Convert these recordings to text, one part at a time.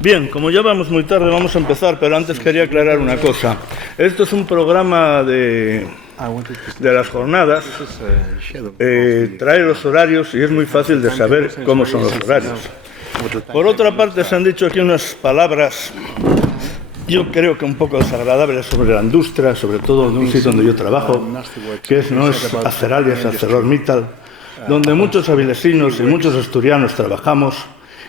Bien, como ya vamos muy tarde, vamos a empezar, pero antes quería aclarar una cosa. Esto es un programa de las jornadas, trae los horarios y es muy fácil de saber cómo son los horarios. Por otra parte, se han dicho aquí unas palabras, yo creo que un poco desagradables, sobre la industria, sobre todo de un sitio donde yo trabajo, que no es Aceralias, ArcelorMittal, donde muchos avilesinos y muchos asturianos trabajamos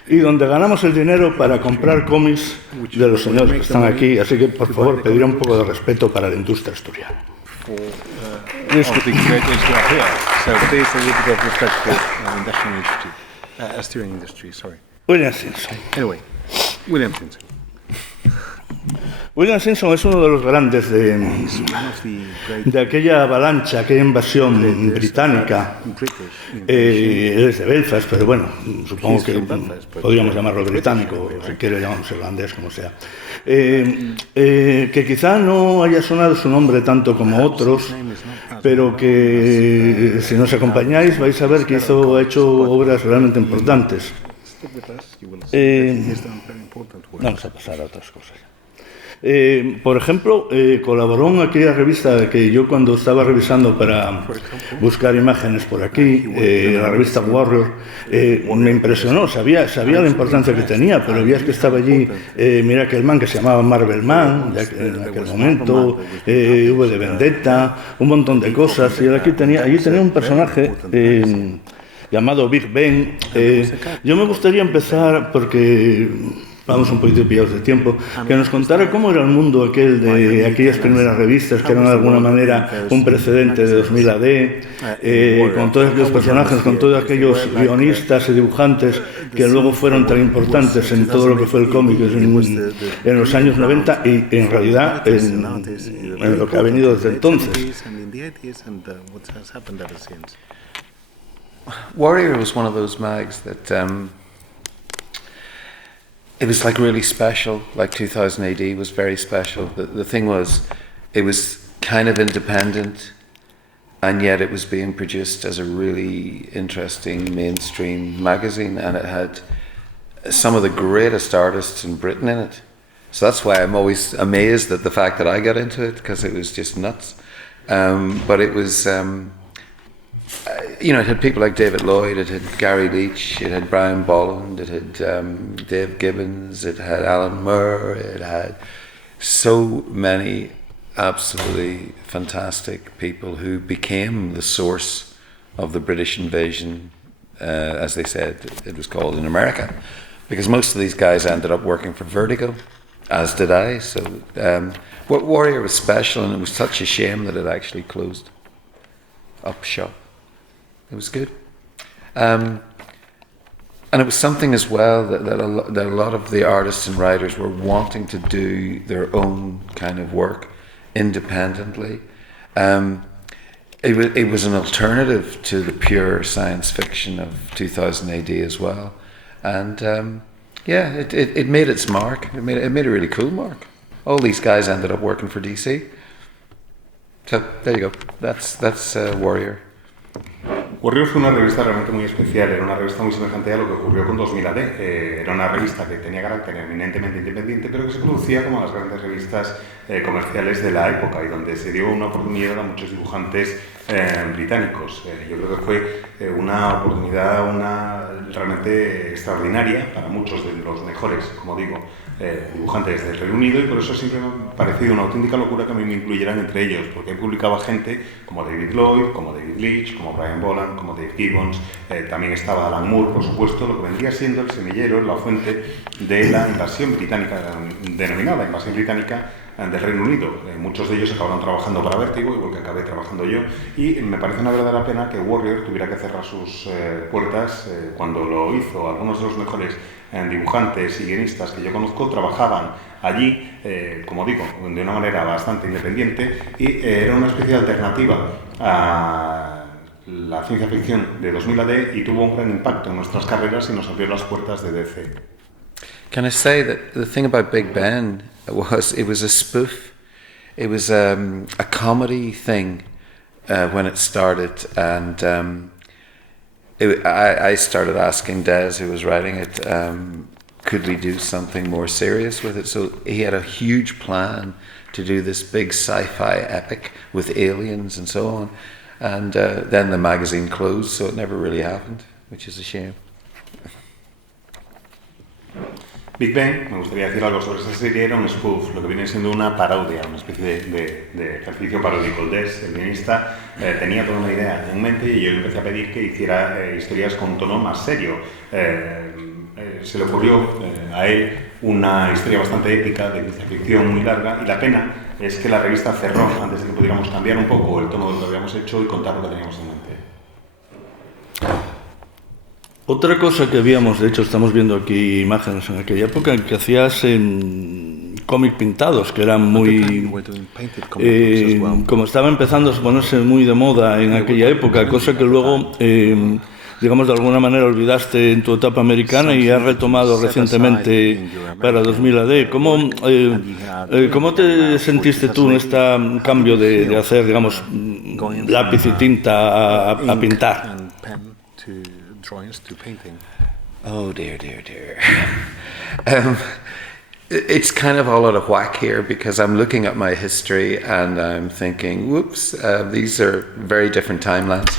y donde ganamos el dinero para comprar cómics de los señores que están aquí. Así que, por favor, pediré un poco de respeto para la industria asturiana. William Simpson. William Simpson es uno de los grandes de aquella avalancha, aquella invasión británica. Él es de Belfast, pero bueno, supongo que podríamos llamarlo británico, o si quiere llamamos irlandés, como sea. Que quizá no haya sonado su nombre tanto como otros, pero que si nos acompañáis vais a ver que ha hecho obras realmente importantes. Vamos a pasar a otras cosas. Por ejemplo, colaboró en aquella revista que yo cuando estaba revisando para buscar imágenes por aquí, la revista Warrior, me impresionó, sabía la importancia que tenía, pero veías que estaba allí, mira aquel man que se llamaba Marvel Man, en aquel momento, V de Vendetta, un montón de cosas, y allí tenía un personaje llamado Big Ben. Yo me gustaría empezar porque vamos un poquito pillados de tiempo, que nos contara cómo era el mundo aquel de aquellas primeras revistas que eran de alguna manera un precedente de 2000 AD, con todos aquellos personajes, con todos aquellos guionistas y dibujantes que luego fueron tan importantes en todo lo que fue el cómic en los años 90 y en realidad en lo que ha venido desde entonces. Warrior was one of those mags that it was like really special, like 2000 AD was very special. The thing was, it was kind of independent, and yet it was being produced as a really interesting mainstream magazine, and it had some of the greatest artists in Britain in it. So that's why I'm always amazed at the fact that I got into it, because it was just nuts. But it was, it had people like David Lloyd, it had Gary Leach, it had Brian Bolland, it had Dave Gibbons, it had Alan Moore, it had so many absolutely fantastic people who became the source of the British invasion, as they said it was called in America, because most of these guys ended up working for Vertigo, as did I. So Warrior was special, and it was such a shame that it actually closed up shop. It was good. And it was something as well that a lot of the artists and writers were wanting to do their own kind of work independently. It was an alternative to the pure science fiction of 2000 AD as well. And it made its mark. It made a really cool mark. All these guys ended up working for DC. So there you go. That's Warrior. Warrior fue una revista realmente muy especial, era una revista muy semejante a lo que ocurrió con 2000 AD. Era una revista que tenía carácter eminentemente independiente, pero que se producía como las grandes revistas comerciales de la época y donde se dio una oportunidad a muchos dibujantes británicos. Yo creo que fue una oportunidad realmente extraordinaria para muchos de los mejores, como digo, dibujantes del Reino Unido, y por eso siempre me ha parecido una auténtica locura que a mí me incluyeran entre ellos, porque publicaba gente como David Lloyd, como David Leach, como Brian Bolland, como Dave Gibbons, también estaba Alan Moore, por supuesto, lo que vendría siendo el semillero, la fuente de la invasión británica, denominada invasión británica del Reino Unido. Muchos de ellos acabaron trabajando para Vertigo, igual que acabé trabajando yo, y me parece una verdadera pena que Warrior tuviera que cerrar sus puertas cuando lo hizo. Algunos de los mejores dibujantes y guionistas que yo conozco trabajaban allí, como digo, de una manera bastante independiente, y era una especie de alternativa a la ciencia ficción de 2000 AD y tuvo un gran impacto en nuestras carreras y nos abrió las puertas de DC. Can I say that the thing about Big Ben was it was a spoof, it was a comedy thing when it started, and I started asking Des, who was writing it, could we do something more serious with it? So he had a huge plan to do this big sci-fi epic with aliens and so on. And then the magazine closed, so it never really happened, which is a shame. Big Bang, me gustaría decir algo sobre esa serie, era un spoof, lo que viene siendo una parodia, una especie de ejercicio paródico. Des, el guionista, tenía toda una idea en mente y yo le empecé a pedir que hiciera historias con tono más serio. Se le ocurrió a él una historia bastante épica de ciencia ficción muy larga y la pena es que la revista cerró antes de que pudiéramos cambiar un poco el tono de lo que habíamos hecho y contar lo que teníamos en mente. Otra cosa que habíamos, de hecho estamos viendo aquí imágenes en aquella época, que hacías en cómic pintados, que eran muy... como estaba empezando a ponerse muy de moda en aquella época, cosa que luego, digamos, de alguna manera olvidaste en tu etapa americana y has retomado recientemente para 2000 AD. ¿Cómo te sentiste tú en este cambio de hacer, digamos, lápiz y tinta a pintar? Drawings to painting. Oh dear. It's kind of all out of whack here because I'm looking at my history and I'm thinking, whoops, these are very different timelines.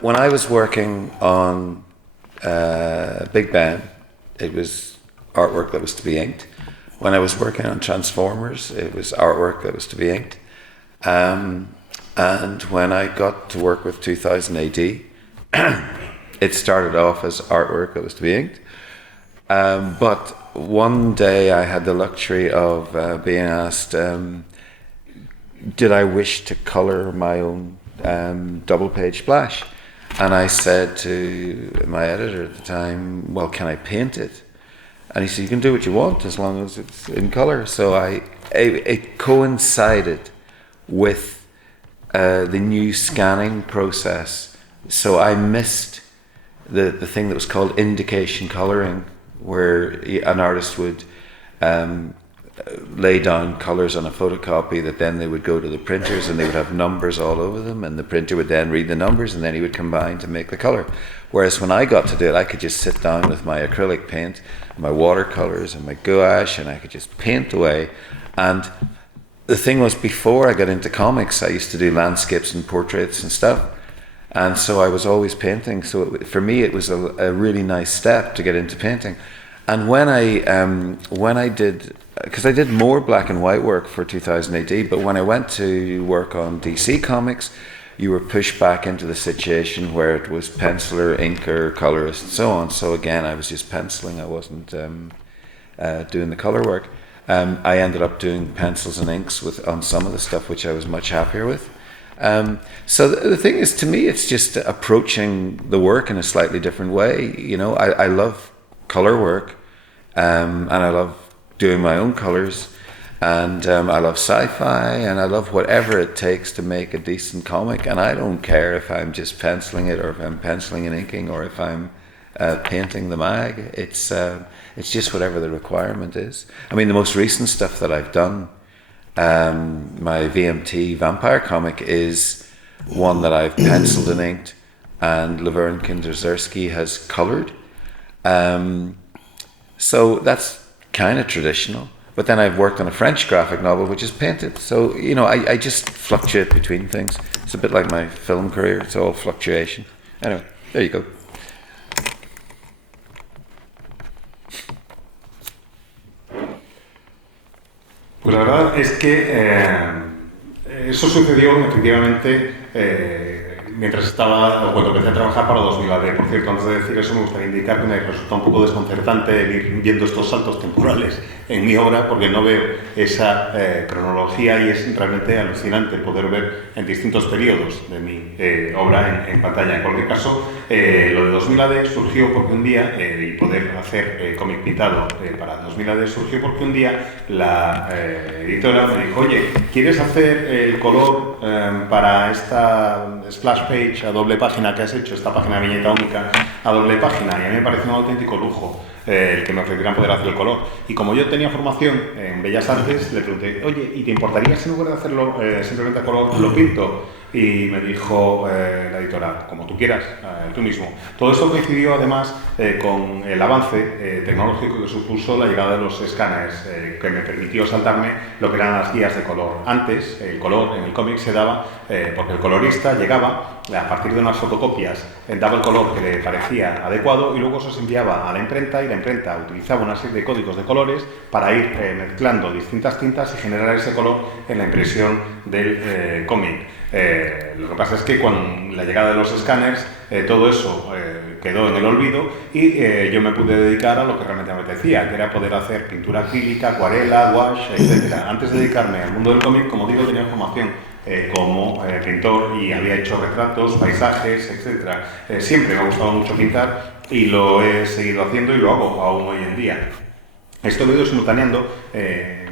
When I was working on Big Bang, it was artwork that was to be inked. When I was working on Transformers, it was artwork that was to be inked. And when I got to work with 2000 AD, it started off as artwork that was to be inked. But one day I had the luxury of being asked, did I wish to colour my own double-page splash? And I said to my editor at the time, well, can I paint it? And he said, you can do what you want as long as it's in colour. So it coincided with the new scanning process. So I missed the thing that was called indication colouring, where an artist would lay down colours on a photocopy that then they would go to the printers and they would have numbers all over them, and the printer would then read the numbers and then he would combine to make the colour. Whereas when I got to do it, I could just sit down with my acrylic paint, my watercolours and my gouache, and I could just paint away. And the thing was, before I got into comics, I used to do landscapes and portraits and stuff. And so I was always painting. So for me, it was a really nice step to get into painting. And when I did, because I did more black and white work for 2000 AD, but when I went to work on DC Comics, you were pushed back into the situation where it was penciler, inker, colorist, and so on. So again, I was just penciling. I wasn't doing the color work. I ended up doing pencils and inks on some of the stuff, which I was much happier with. So the thing is, to me, it's just approaching the work in a slightly different way. You know, I love color work, and I love doing my own colors, and I love sci-fi, and I love whatever it takes to make a decent comic. And I don't care if I'm just penciling it, or if I'm penciling and inking, or if I'm painting the mag. It's just whatever the requirement is. I mean, the most recent stuff that I've done, my VMT vampire comic, is one that I've penciled and inked, and Laverne Kinderzersky has coloured. So that's kind of traditional. But then I've worked on a French graphic novel which is painted. So, you know, I just fluctuate between things. It's a bit like my film career. It's all fluctuation. Anyway, there you go. Pues la verdad es que eso sucedió efectivamente mientras estaba, o cuando empecé a trabajar para 2000 AD. Por cierto, antes de decir eso, me gustaría indicar que me resulta un poco desconcertante el ir viendo estos saltos temporales en mi obra, porque no veo esa cronología, y es realmente alucinante poder ver en distintos periodos de mi obra en pantalla. En cualquier caso, lo de 2000 AD surgió porque un día, y poder hacer cómic pintado para 2000 AD surgió porque un día la editora me dijo, oye, ¿quieres hacer el color para esta splash page a doble página que has hecho, esta página de viñeta única a doble página? Y a mí me pareció un auténtico lujo el que me ofrecieran poder hacer el color. Y como yo tenía formación en Bellas Artes, le pregunté, oye, ¿y te importaría si en lugar de hacerlo simplemente a color lo pinto? y me dijo la editora, como tú quieras, tú mismo. Todo esto coincidió además con el avance tecnológico que supuso la llegada de los escáneres, que me permitió saltarme lo que eran las guías de color. Antes, el color en el cómic se daba porque el colorista llegaba a partir de unas fotocopias, daba el color que le parecía adecuado y luego se enviaba a la imprenta y la imprenta utilizaba una serie de códigos de colores para ir mezclando distintas tintas y generar ese color en la impresión del cómic. Lo que pasa es que con la llegada de los escáneres todo eso quedó en el olvido y yo me pude dedicar a lo que realmente me apetecía, que era poder hacer pintura acrílica, acuarela, wash, etc. Antes de dedicarme al mundo del cómic, como digo, tenía formación como pintor y había hecho retratos, paisajes, etc. Siempre me ha gustado mucho pintar y lo he seguido haciendo y lo hago aún hoy en día. Esto lo he ido simultaneando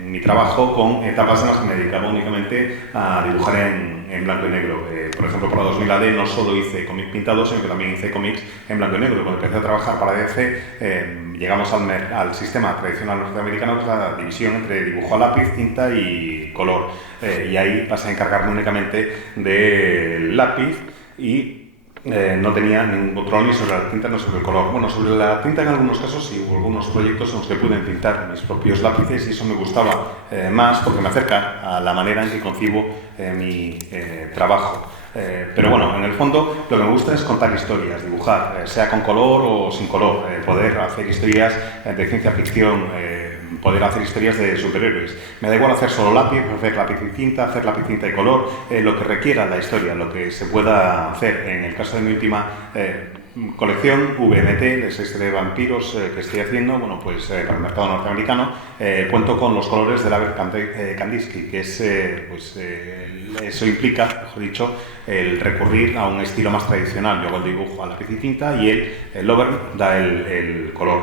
mi trabajo con etapas en las que me dedicaba únicamente a dibujar en blanco y negro. Por ejemplo, para 2000 AD no solo hice cómics pintados, sino que también hice cómics en blanco y negro. Cuando empecé a trabajar para DC, llegamos al sistema tradicional norteamericano, que es la división entre dibujo a lápiz, tinta y color. Y ahí pasé a encargarme únicamente del lápiz y no tenía ningún control ni sobre la tinta ni sobre el color. Bueno, sobre la tinta en algunos casos sí, hubo algunos proyectos en los que pude pintar mis propios lápices y eso me gustaba más porque me acerca a la manera en que concibo mi trabajo. Pero bueno, en el fondo lo que me gusta es contar historias, dibujar, sea con color o sin color, poder hacer historias de ciencia ficción, poder hacer historias de superhéroes. Me da igual hacer solo lápiz, hacer lápiz y tinta, hacer lápiz, tinta y color, lo que requiera la historia, lo que se pueda hacer. En el caso de mi última colección, VMT, de 6 de vampiros que estoy haciendo, bueno, pues para el mercado norteamericano, cuento con los colores de Laver Kandinsky, que es, eso implica, mejor dicho, el recurrir a un estilo más tradicional. Yo hago el dibujo a lápiz y tinta y el Lover da el color.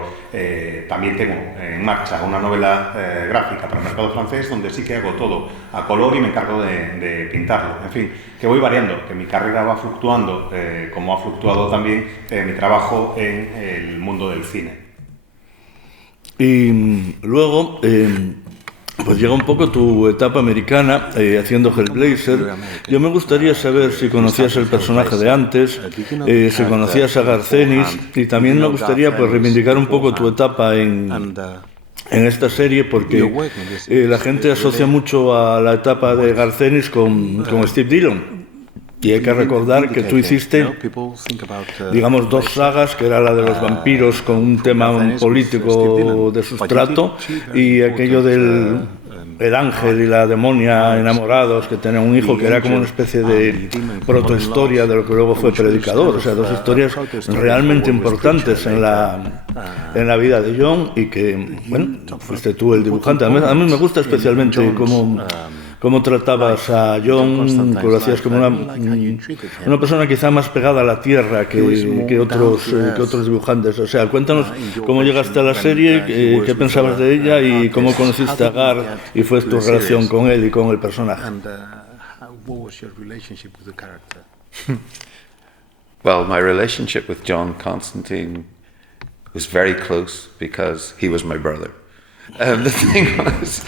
También tengo en marcha una novela gráfica para el mercado francés donde sí que hago todo a color y me encargo de pintarlo. En fin, que voy variando, que mi carrera va fluctuando, como ha fluctuado también mi trabajo en el mundo del cine. Y luego, pues llega un poco tu etapa americana haciendo Hellblazer. Yo me gustaría saber si conocías el personaje de antes, si conocías a Garth Ennis, y también me gustaría pues reivindicar un poco tu etapa en esta serie, porque la gente asocia mucho a la etapa de Garth Ennis con Steve Dillon. Y hay que recordar que tú hiciste, digamos, 2 sagas, que era la de los vampiros con un tema político de sustrato y aquello del el ángel y la demonia enamorados que tenían un hijo, que era como una especie de protohistoria de lo que luego fue Predicador. O sea, 2 historias realmente importantes en la vida de John y que, bueno, fuiste tú el dibujante. A mí me gusta especialmente cómo tratabas a John, que lo hacías como una persona quizá más pegada a la tierra que otros dibujantes. O sea, cuéntanos cómo llegaste a la serie, qué pensabas de ella y cómo conociste a Garth y fue tu relación con él y con el personaje. Well, my relationship with John Constantine was very close because he was my brother. The thing was,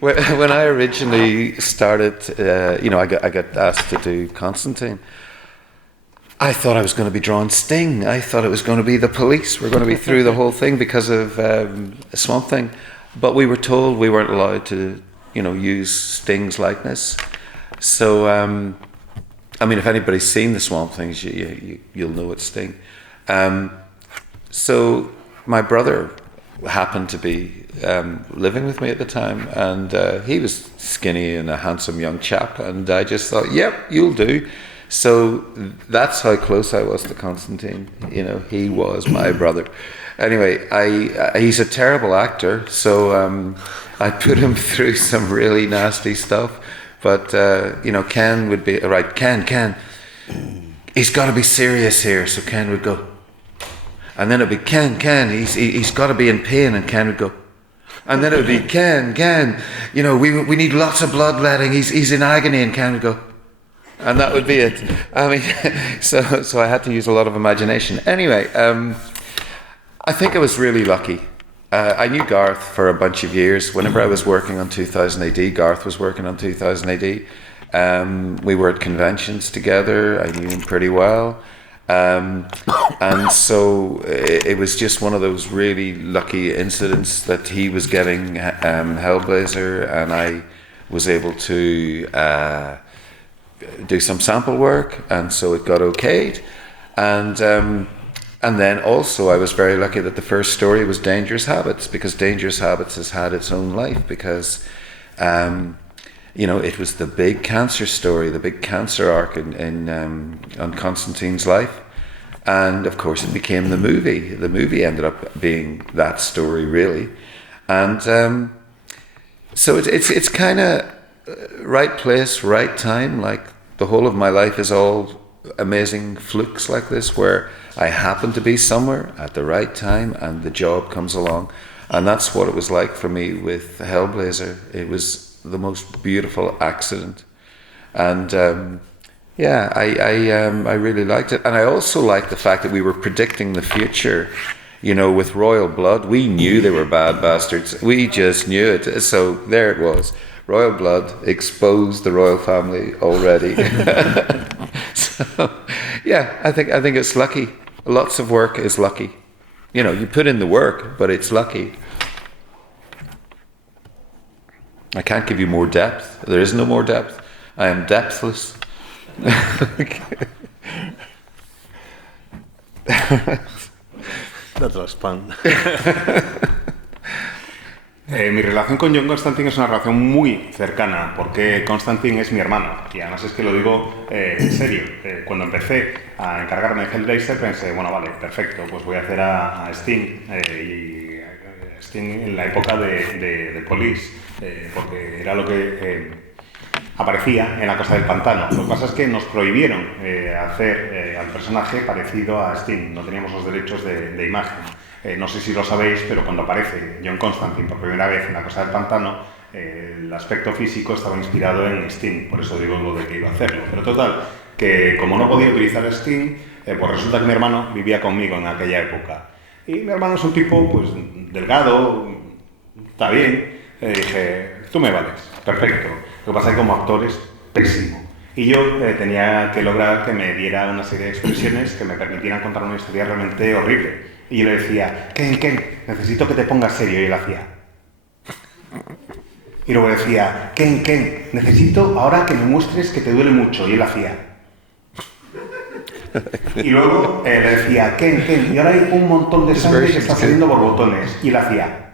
when I originally started, I got asked to do Constantine. I thought I was going to be drawing Sting. I thought it was going to be the police. We're going to be through the whole thing because of Swamp Thing. But we were told we weren't allowed to, use Sting's likeness. So, if anybody's seen the Swamp Things, you'll know it's Sting. So my brother happened to be living with me at the time, and he was skinny and a handsome young chap, and I just thought, yep, you'll do. So that's how close I was to Constantine. He was my brother. Anyway, he's a terrible actor, so I put him through some really nasty stuff. But Ken would be right. Ken, he's got to be serious here. So Ken would go, and then it'd be Ken. He's got to be in pain, and Ken would go. And then it would be Ken. We need lots of bloodletting. He's in agony, and Ken would go. And that would be it. So I had to use a lot of imagination. Anyway, I think I was really lucky. I knew Garth for a bunch of years. Whenever I was working on 2000 AD, Garth was working on 2000 AD. We were at conventions together. I knew him pretty well. And so it was just one of those really lucky incidents that he was getting Hellblazer, and I was able to do some sample work, and so it got okayed. And then also I was very lucky that the first story was Dangerous Habits, because Dangerous Habits has had its own life, because it was the big cancer story, the big cancer arc on Constantine's life. And of course it became the movie. The movie ended up being that story, really. And so it's kind of right place, right time. Like the whole of my life is all amazing flukes like this, where I happen to be somewhere at the right time and the job comes along. And that's what it was like for me with Hellblazer. It was the most beautiful accident. And I really liked it. And I also liked the fact that we were predicting the future. With Royal Blood, we knew they were bad bastards. We just knew it. So there it was. Royal Blood exposed the royal family already. So, I think it's lucky. Lots of work is lucky. You put in the work, but it's lucky. I can't give you more depth. There is no more depth. I am depthless. That was fun. Mi relación con John Constantine es una relación muy cercana, porque Constantine es mi hermano, y además es que lo digo en serio. Cuando empecé a encargarme de Hellblazer pensé, bueno, vale, perfecto, pues voy a hacer a Sting, y Sting en la época de Police, porque era lo que aparecía en La Cosa del Pantano. Lo que pasa es que nos prohibieron hacer al personaje parecido a Sting, no teníamos los derechos de imagen. No sé si lo sabéis, pero cuando aparece John Constantine por primera vez en La Cosa del Pantano, el aspecto físico estaba inspirado en Sting, por eso digo lo de que iba a hacerlo. Pero total, que como no podía utilizar a Sting, pues resulta que mi hermano vivía conmigo en aquella época. Y mi hermano es un tipo, pues, delgado, está bien. Dije, tú me vales, perfecto. Lo que pasa es que como actor es pésimo. Y yo tenía que lograr que me diera una serie de expresiones que me permitieran contar una historia realmente horrible. Y yo le decía, Ken, necesito que te pongas serio. Y él hacía. Y luego decía, Ken, necesito ahora que me muestres que te duele mucho. Y él hacía. Y luego le decía, Ken, y ahora hay un montón de sangre que está saliendo borbotones. Y él hacía.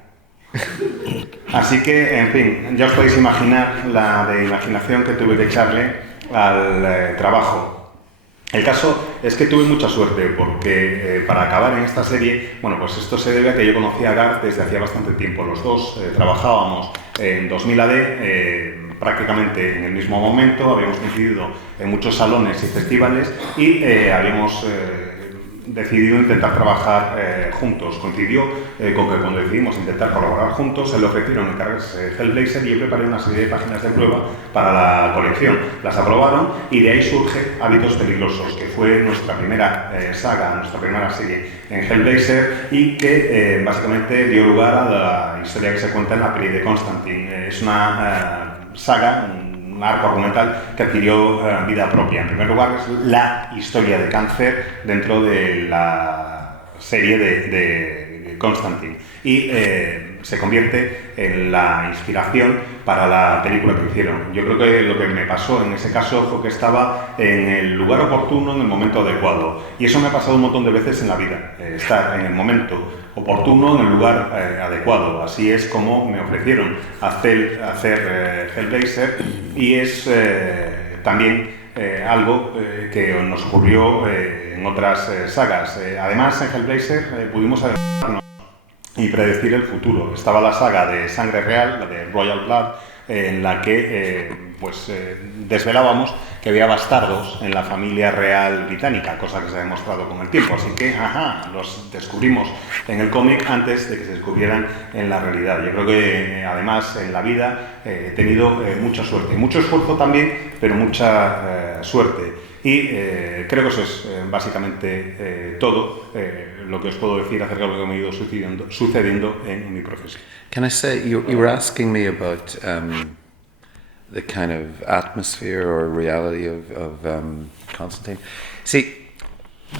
Así que, en fin, ya os podéis imaginar la de imaginación que tuve que echarle al trabajo. El caso es que tuve mucha suerte porque para acabar en esta serie, bueno, pues esto se debe a que yo conocía a Garth desde hacía bastante tiempo. Los dos trabajábamos en 2000 AD prácticamente en el mismo momento, habíamos coincidido en muchos salones y festivales y habíamos decidido intentar trabajar juntos. Coincidió con que cuando decidimos intentar colaborar juntos se le ofrecieron encargarse de Hellblazer y yo preparé una serie de páginas de prueba para la colección. Las aprobaron y de ahí surge Hábitos Peligrosos, que fue nuestra primera saga, nuestra primera serie en Hellblazer y que básicamente dio lugar a la historia que se cuenta en la peli de Constantine. Es una saga, un arco argumental que adquirió vida propia. En primer lugar, es la historia de cáncer dentro de la serie de Constantine y se convierte en la inspiración para la película que hicieron. Yo creo que lo que me pasó en ese caso fue que estaba en el lugar oportuno, en el momento adecuado. Y eso me ha pasado un montón de veces en la vida, estar en el momento oportuno, en el lugar adecuado. Así es como me ofrecieron hacer Hellblazer y es también algo que nos ocurrió en otras sagas. Además, en Hellblazer pudimos adelantarnos y predecir el futuro. Estaba la saga de Sangre Real, la de Royal Blood, en la que desvelábamos que había bastardos en la familia real británica, cosa que se ha demostrado con el tiempo. Así que, los descubrimos en el cómic antes de que se descubrieran en la realidad. Yo creo que, además, en la vida he tenido mucha suerte. Mucho esfuerzo también, pero mucha suerte. Y creo que eso es básicamente todo lo que os puedo decir acerca de lo que me ha ido sucediendo en mi profesión. Can I say, you were asking me about the kind of atmosphere or reality of Constantine. See,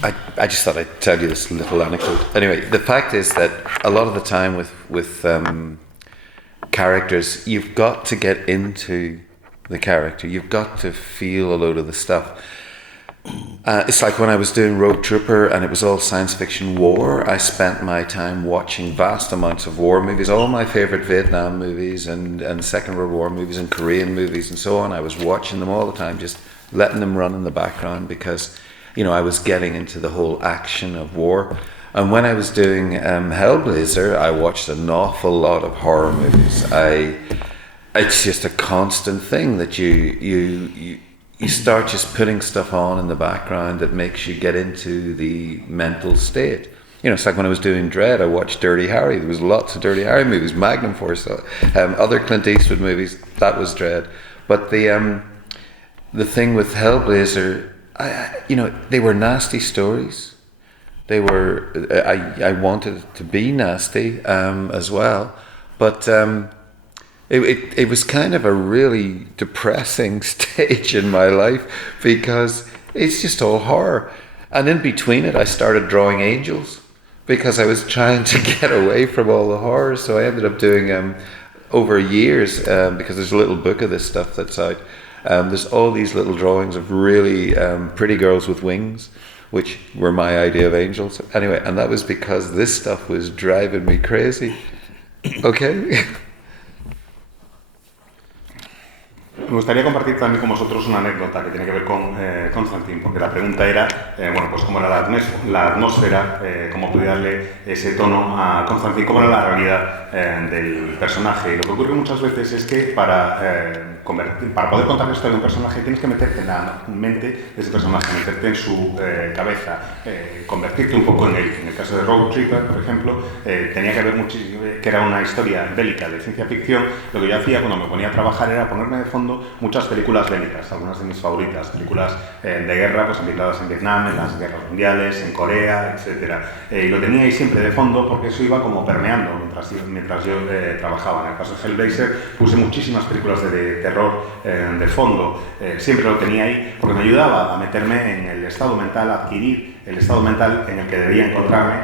I just thought I'd tell you this little anecdote. Anyway, the fact is that a lot of the time with characters, you've got to get into the character. You've got to feel a load of the stuff. It's like when I was doing Rogue Trooper and it was all science fiction war, I spent my time watching vast amounts of war movies, all my favourite Vietnam movies and Second World War movies and Korean movies and so on. I was watching them all the time, just letting them run in the background because, you know, I was getting into the whole action of war. And when I was doing Hellblazer, I watched an awful lot of horror movies. It's just a constant thing that you start just putting stuff on in the background that makes you get into the mental state. You know, it's like when I was doing Dread, I watched Dirty Harry. There was lots of Dirty Harry movies, Magnum Force, other Clint Eastwood movies. That was Dread. But the thing with Hellblazer, you know, they were nasty stories. They were. I wanted it to be nasty as well, but. It was kind of a really depressing stage in my life because it's just all horror. And in between it, I started drawing angels because I was trying to get away from all the horror. So I ended up doing, over years, because there's a little book of this stuff that's out, there's all these little drawings of really pretty girls with wings, which were my idea of angels. Anyway, and that was because this stuff was driving me crazy. Okay? Me gustaría compartir también con vosotros una anécdota que tiene que ver con Constantine, porque la pregunta era, bueno, pues cómo era la atmósfera, cómo podía darle ese tono a Constantine, cómo era la realidad del personaje. Y lo que ocurre muchas veces es que para poder contar la historia de un personaje tienes que meterte en la mente de ese personaje, meterte en su cabeza, convertirte un poco en él. En el caso de Rogue Trooper, por ejemplo, tenía que ver muchísimo, que era una historia bélica de ciencia ficción. Lo que yo hacía cuando me ponía a trabajar era ponerme de fondo muchas películas bélicas, algunas de mis favoritas, películas de guerra, pues ambientadas en Vietnam, en las guerras mundiales, en Corea, etc. Y lo tenía ahí siempre de fondo porque eso iba como permeando mientras yo trabajaba. En el caso de Hellblazer puse muchísimas películas de terror de fondo, siempre lo tenía ahí porque me ayudaba a meterme en el estado mental, a adquirir el estado mental en el que debía encontrarme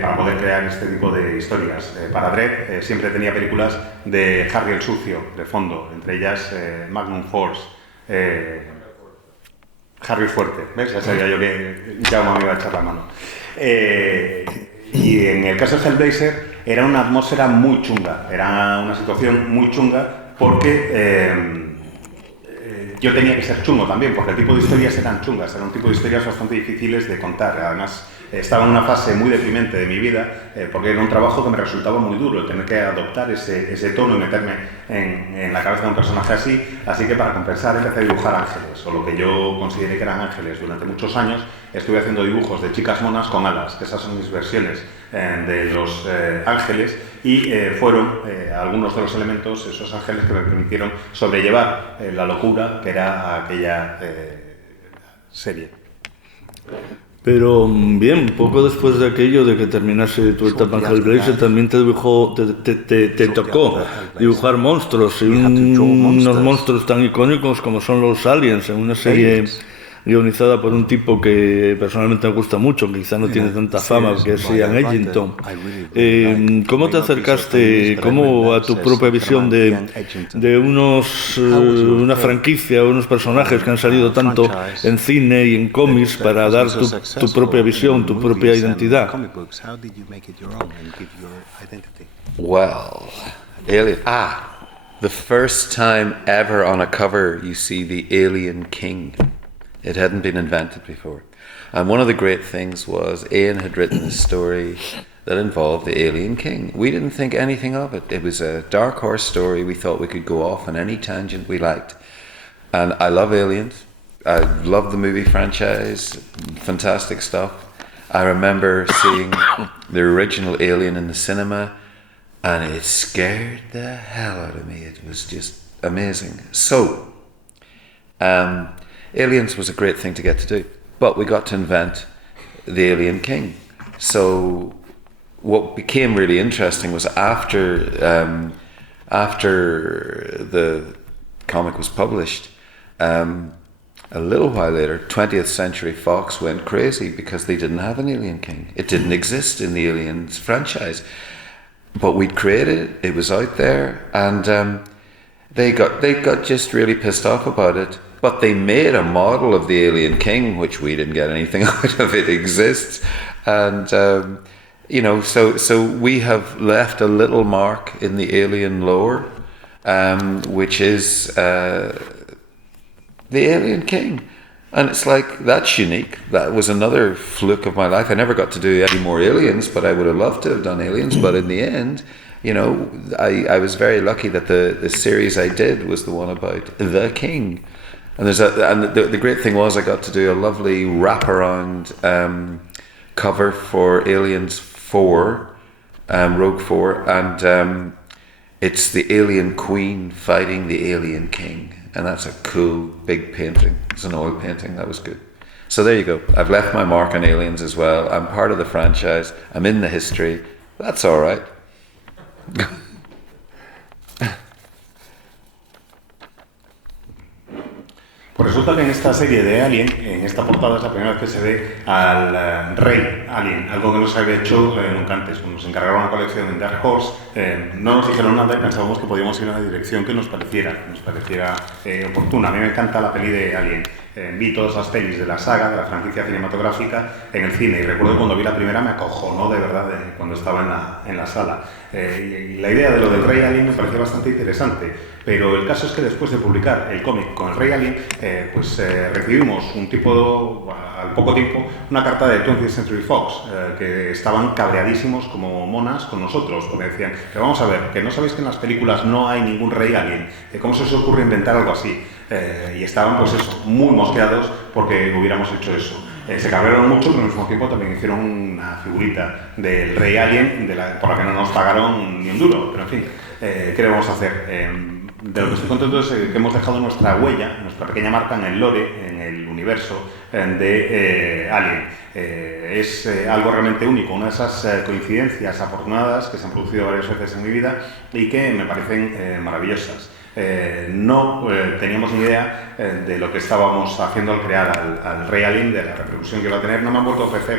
para poder crear este tipo de historias. Para Dredd siempre tenía películas de Harry el Sucio de fondo, entre ellas Magnum Force, Harry el Fuerte, ¿ves? Ya sabía yo que Jaume me iba a echar la mano. Y en el caso de Hellblazer era una atmósfera muy chunga, era una situación muy chunga porque yo tenía que ser chungo también, porque el tipo de historias eran chungas, eran un tipo de historias bastante difíciles de contar. Además, estaba en una fase muy deprimente de mi vida, porque era un trabajo que me resultaba muy duro, tener que adoptar ese tono y meterme en la cabeza de un personaje así que para compensar empecé a dibujar ángeles, o lo que yo consideré que eran ángeles. Durante muchos años estuve haciendo dibujos de chicas monas con alas, que esas son mis versiones de los ángeles, y fueron algunos de los elementos, esos ángeles, que me permitieron sobrellevar la locura que era aquella serie. Pero bien, poco después de aquello, de que terminase tu etapa en Hellblazer, también te tocó dibujar monstruos, y unos monstruos tan icónicos como son los Aliens, en una serie guionizada por un tipo que personalmente me gusta mucho, que quizá no tiene tanta fama, que es Ian Egginton. ¿Cómo te acercaste a tu propia visión de una franquicia, unos personajes que han salido tanto en cine y en cómics, para dar tu propia visión, tu propia identidad? Well, Alien. The first time ever on a cover you see the Alien King. It hadn't been invented before. And one of the great things was Ian had written a story that involved the Alien King. We didn't think anything of it. It was a dark horse story. We thought we could go off on any tangent we liked. And I love Aliens. I love the movie franchise. Fantastic stuff. I remember seeing the original Alien in the cinema, and it scared the hell out of me. It was just amazing. So, Aliens was a great thing to get to do, but we got to invent the Alien King. So what became really interesting was after the comic was published, a little while later, 20th Century Fox went crazy because they didn't have an Alien King. It didn't exist in the Aliens franchise. But we'd created it, it was out there, and they got just really pissed off about it. But they made a model of the Alien King, which we didn't get anything out of. It exists. And, so we have left a little mark in the alien lore, which is the Alien King. And it's like, that's unique. That was another fluke of my life. I never got to do any more Aliens, but I would have loved to have done Aliens. But in the end, I was very lucky that the series I did was the one about the King. And the great thing was I got to do a lovely wraparound cover for Aliens 4, Rogue 4, and it's the Alien Queen fighting the Alien King. And that's a cool big painting. It's an oil painting. That was good. So there you go. I've left my mark on Aliens as well. I'm part of the franchise. I'm in the history. That's all right. Pues resulta que en esta serie de Alien, en esta portada es la primera vez que se ve al rey Alien, algo que no se había hecho nunca antes. Cuando nos encargaron una colección en Dark Horse, no nos dijeron nada y pensábamos que podíamos ir en una dirección que nos pareciera oportuna. A mí me encanta la peli de Alien. Vi todas las pelis de la saga, de la franquicia cinematográfica, en el cine, y recuerdo que cuando vi la primera me acojonó de verdad cuando estaba en la sala. Y la idea de lo del Rey Alien me parecía bastante interesante, pero el caso es que después de publicar el cómic con el Rey Alien, recibimos al poco tiempo, una carta de 20th Century Fox, que estaban cabreadísimos como monas con nosotros, porque decían que vamos a ver, que no sabéis que en las películas no hay ningún Rey Alien, ¿cómo se os ocurre inventar algo así? Y estaban muy mosqueados porque hubiéramos hecho eso. Se cabrearon mucho, pero al mismo tiempo también hicieron una figurita del Rey Alien por la que no nos pagaron ni un duro, pero en fin, ¿qué le vamos a hacer? De lo que estoy contento es que hemos dejado nuestra huella, nuestra pequeña marca en el lore, en el universo de Alien. Es algo realmente único, una de esas coincidencias afortunadas que se han producido varias veces en mi vida y que me parecen maravillosas. No teníamos ni idea de lo que estábamos haciendo al crear al Rey Alien, de la repercusión que iba a tener. No me han vuelto a ofrecer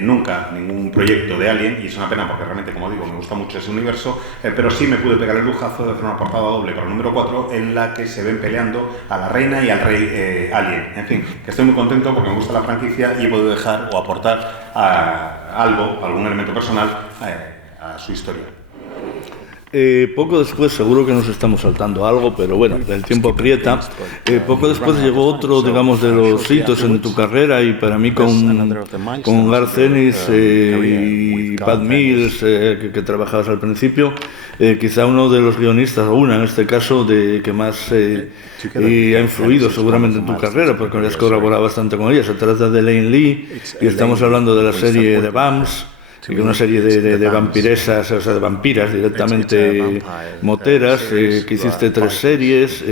nunca ningún proyecto de Alien, y es una pena porque realmente, como digo, me gusta mucho ese universo, pero sí me pude pegar el lujazo de hacer una portada doble para el número 4 en la que se ven peleando a la reina y al rey Alien. En fin, que estoy muy contento porque me gusta la franquicia y he podido dejar o aportar algún elemento personal a su historia. Poco después, seguro que nos estamos saltando algo, pero bueno, el tiempo aprieta. Poco después llegó otro, digamos, de los hitos en tu carrera, y para mí con Garth Ennis y Pat Mills, que trabajabas al principio, quizá uno de los guionistas, o una en este caso, que más ha influido seguramente en tu carrera, porque has colaborado bastante con ella. Se trata de Elaine Lee, y estamos hablando de la serie de Vamps, que es una serie de vampiresas, o sea, de vampiras directamente moteras, que hiciste 3 series.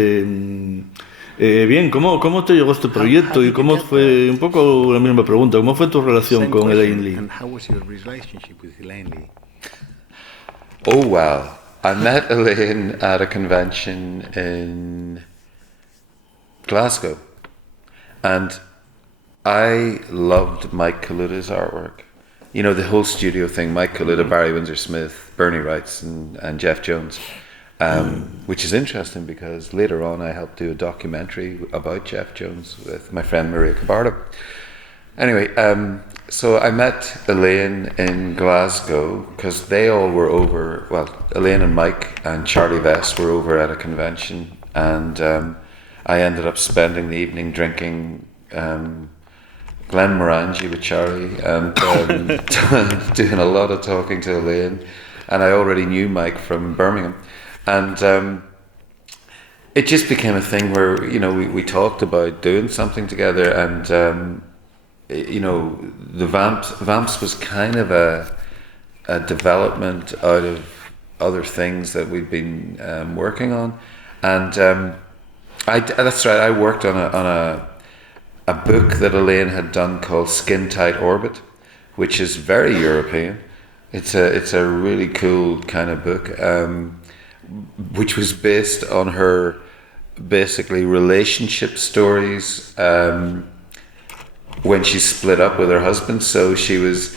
Bien, ¿cómo te llegó este proyecto y cómo fue, un poco la misma pregunta, cómo fue tu relación con Elaine Lee? Oh, wow. I met Elaine at a convention in Glasgow, and I loved Mike Kaluta's artwork. You know, the whole studio thing, Mike Kaluta, Barry Windsor-Smith, Bernie Wrights and Jeff Jones, which is interesting because later on I helped do a documentary about Jeff Jones with my friend Maria Cabardo. Anyway, so I met Elaine in Glasgow because they all were over, well, Elaine and Mike and Charlie Vest were over at a convention, and I ended up spending the evening drinking Glenmorangie with Charlie and doing a lot of talking to Elaine, and I already knew Mike from Birmingham, and it just became a thing where, you know, we talked about doing something together, and you know, the Vamps was kind of a development out of other things that we'd been working on, and that's right, I worked on a book that Elaine had done called Skin Tight Orbit, which is very European. It's a really cool kind of book, which was based on her basically relationship stories when she split up with her husband. So she was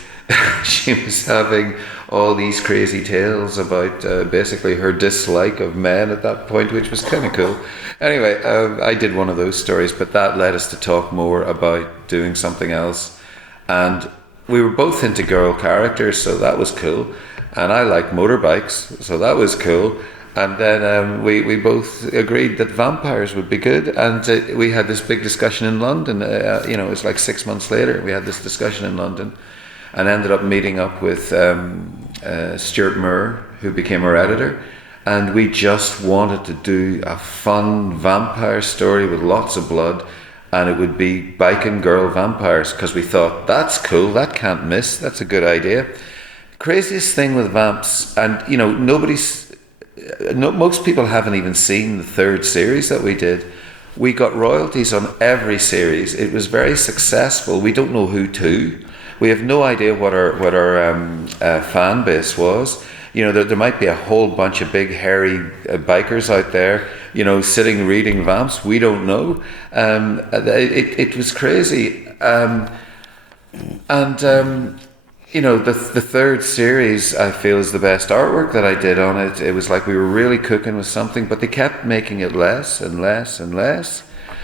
she was having all these crazy tales about basically her dislike of men at that point, which was kind of cool. Anyway, I did one of those stories, but that led us to talk more about doing something else. And we were both into girl characters, so that was cool. And I like motorbikes, so that was cool. And then we both agreed that vampires would be good. And we had this big discussion in London. It was like 6 months later. We had this discussion in London and ended up meeting up with Stuart Moore, who became our editor. And we just wanted to do a fun vampire story with lots of blood. And it would be biking girl vampires, because we thought, that's cool, that can't miss, that's a good idea. Craziest thing with vamps, and most people haven't even seen the third series that we did. We got royalties on every series. It was very successful. We don't know who to. We have no idea what our fan base was. There might be a whole bunch of big hairy bikers out there, sitting reading vamps. We don't know. It was crazy. The third series, I feel, is the best artwork that I did on it. It was like we were really cooking with something, but they kept making it less and less and less.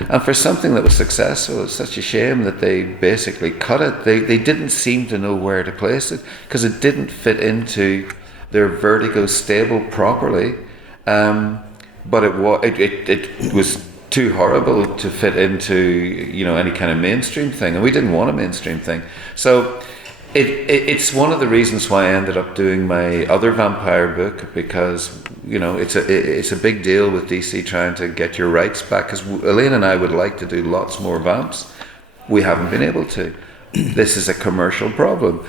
And for something that was successful, it's such a shame that they basically cut it. They didn't seem to know where to place it, because it didn't fit into their Vertigo stable properly. But it was too horrible to fit into any kind of mainstream thing, and we didn't want a mainstream thing. So it's one of the reasons why I ended up doing my other vampire book, because it's a big deal with DC trying to get your rights back, because Elaine and I would like to do lots more vamps. We haven't been able to. This is a commercial problem.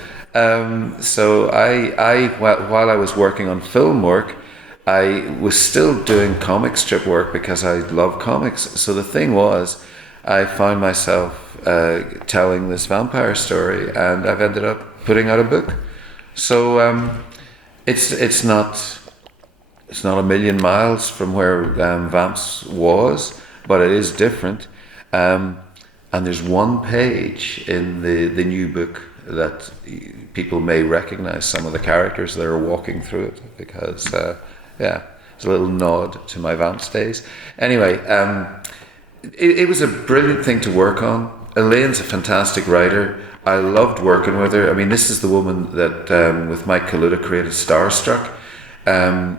So while I was working on film work, I was still doing comic strip work because I love comics. So the thing was, I found myself telling this vampire story, and I've ended up putting out a book. So it's not a million miles from where Vamps was, but it is different. And there's one page in the new book that people may recognize some of the characters that are walking through it, because it's a little nod to my Vamps days. Anyway, it was a brilliant thing to work on. Elaine's a fantastic writer. I loved working with her. I mean, this is the woman that with Mike Kaluta created Starstruck, and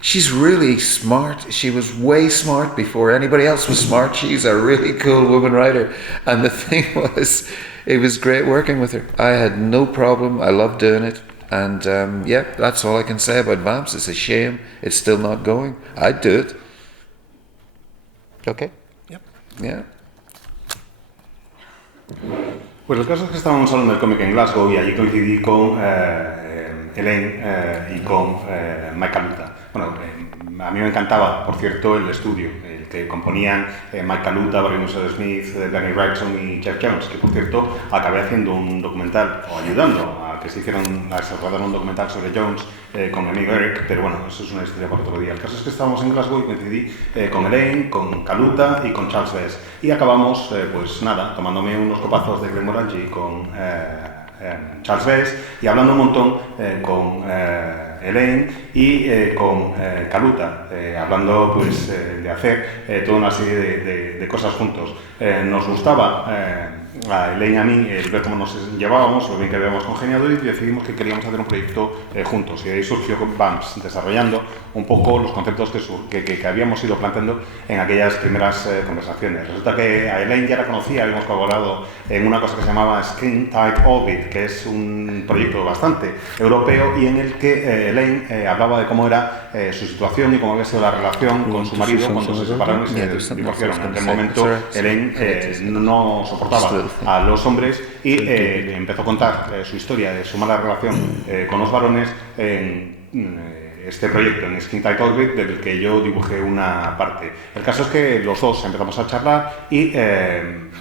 she's really smart. She was way smart before anybody else was smart. She's a really cool woman writer. And the thing was, it was great working with her. I had no problem. I loved doing it. And that's all I can say about Vamps. It's a shame it's still not going. I'd do it. Okay? Yep. Yeah. Pues el caso es que estábamos hablando del cómic en Glasgow y allí coincidí con Elaine y con Mike Kaluta. Bueno, a mí me encantaba, por cierto, el estudio, el que componían Mike Kaluta, Barry Smith, Danny Wrightson y Jeff Jones, que por cierto acabé haciendo un documental, o ayudando a que se rodara un documental sobre Jones con mi amigo Eric, pero bueno, eso es una historia para otro día. El caso es que estábamos en Glasgow y coincidí con Elaine, con Kaluta y con Charles Vess, y acabamos, tomándome unos copazos de Glenmorangie con Charles Vess y hablando un montón con Elaine y con Kaluta, hablando pues de hacer toda una serie de cosas juntos. Nos gustaba a Elaine y a mí el ver cómo nos llevábamos, lo bien que habíamos congeniado, y decidimos que queríamos hacer un proyecto juntos, y ahí surgió Vamps, desarrollando un poco los conceptos que habíamos ido planteando en aquellas primeras conversaciones. Resulta que a Elaine ya la conocía, habíamos colaborado en una cosa que se llamaba Screen Type Orbit, que es un proyecto bastante europeo y en el que Elaine hablaba de cómo era su situación y cómo había sido la relación con su marido cuando se separaron y se divorciaron. En aquel momento Elaine no soportaba a los hombres y empezó a contar su historia de su mala relación con los varones en este proyecto en Skin Tight Orbit, del que yo dibujé una parte. El caso es que los dos empezamos a charlar y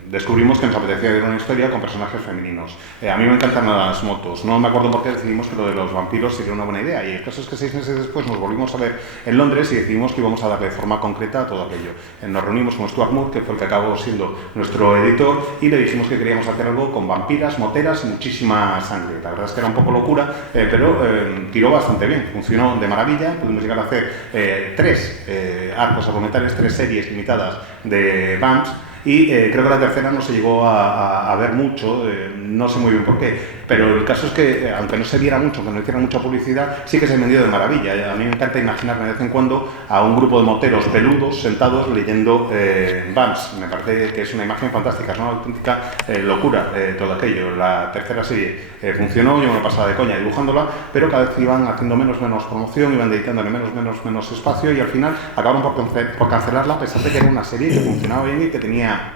descubrimos que nos apetecía ver una historia con personajes femeninos. A mí me encantan las motos, no me acuerdo por qué decidimos que lo de los vampiros sería una buena idea, y el caso es que 6 meses después nos volvimos a ver en Londres y decidimos que íbamos a darle forma concreta a todo aquello. Nos reunimos con Stuart Moore, que fue el que acabó siendo nuestro editor, y le dijimos que queríamos hacer algo con vampiras, moteras y muchísima sangre. La verdad es que era un poco locura, pero tiró bastante bien, funcionó de maravilla. Pudimos llegar a hacer 3 arcos argumentales, 3 series limitadas de Vamps, y creo que la tercera no se llegó a ver mucho, no sé muy bien por qué, pero el caso es que, aunque no se viera mucho, aunque no hiciera mucha publicidad, sí que se vendió de maravilla. A mí me encanta imaginarme de vez en cuando a un grupo de moteros peludos sentados leyendo Vamps. Me parece que es una imagen fantástica, es una auténtica locura todo aquello. La tercera serie funcionó, yo me lo pasaba de coña dibujándola, pero cada vez iban haciendo menos promoción, iban dedicándole menos espacio, y al final acabaron por cancelarla, a pesar de que era una serie que funcionaba bien y que tenía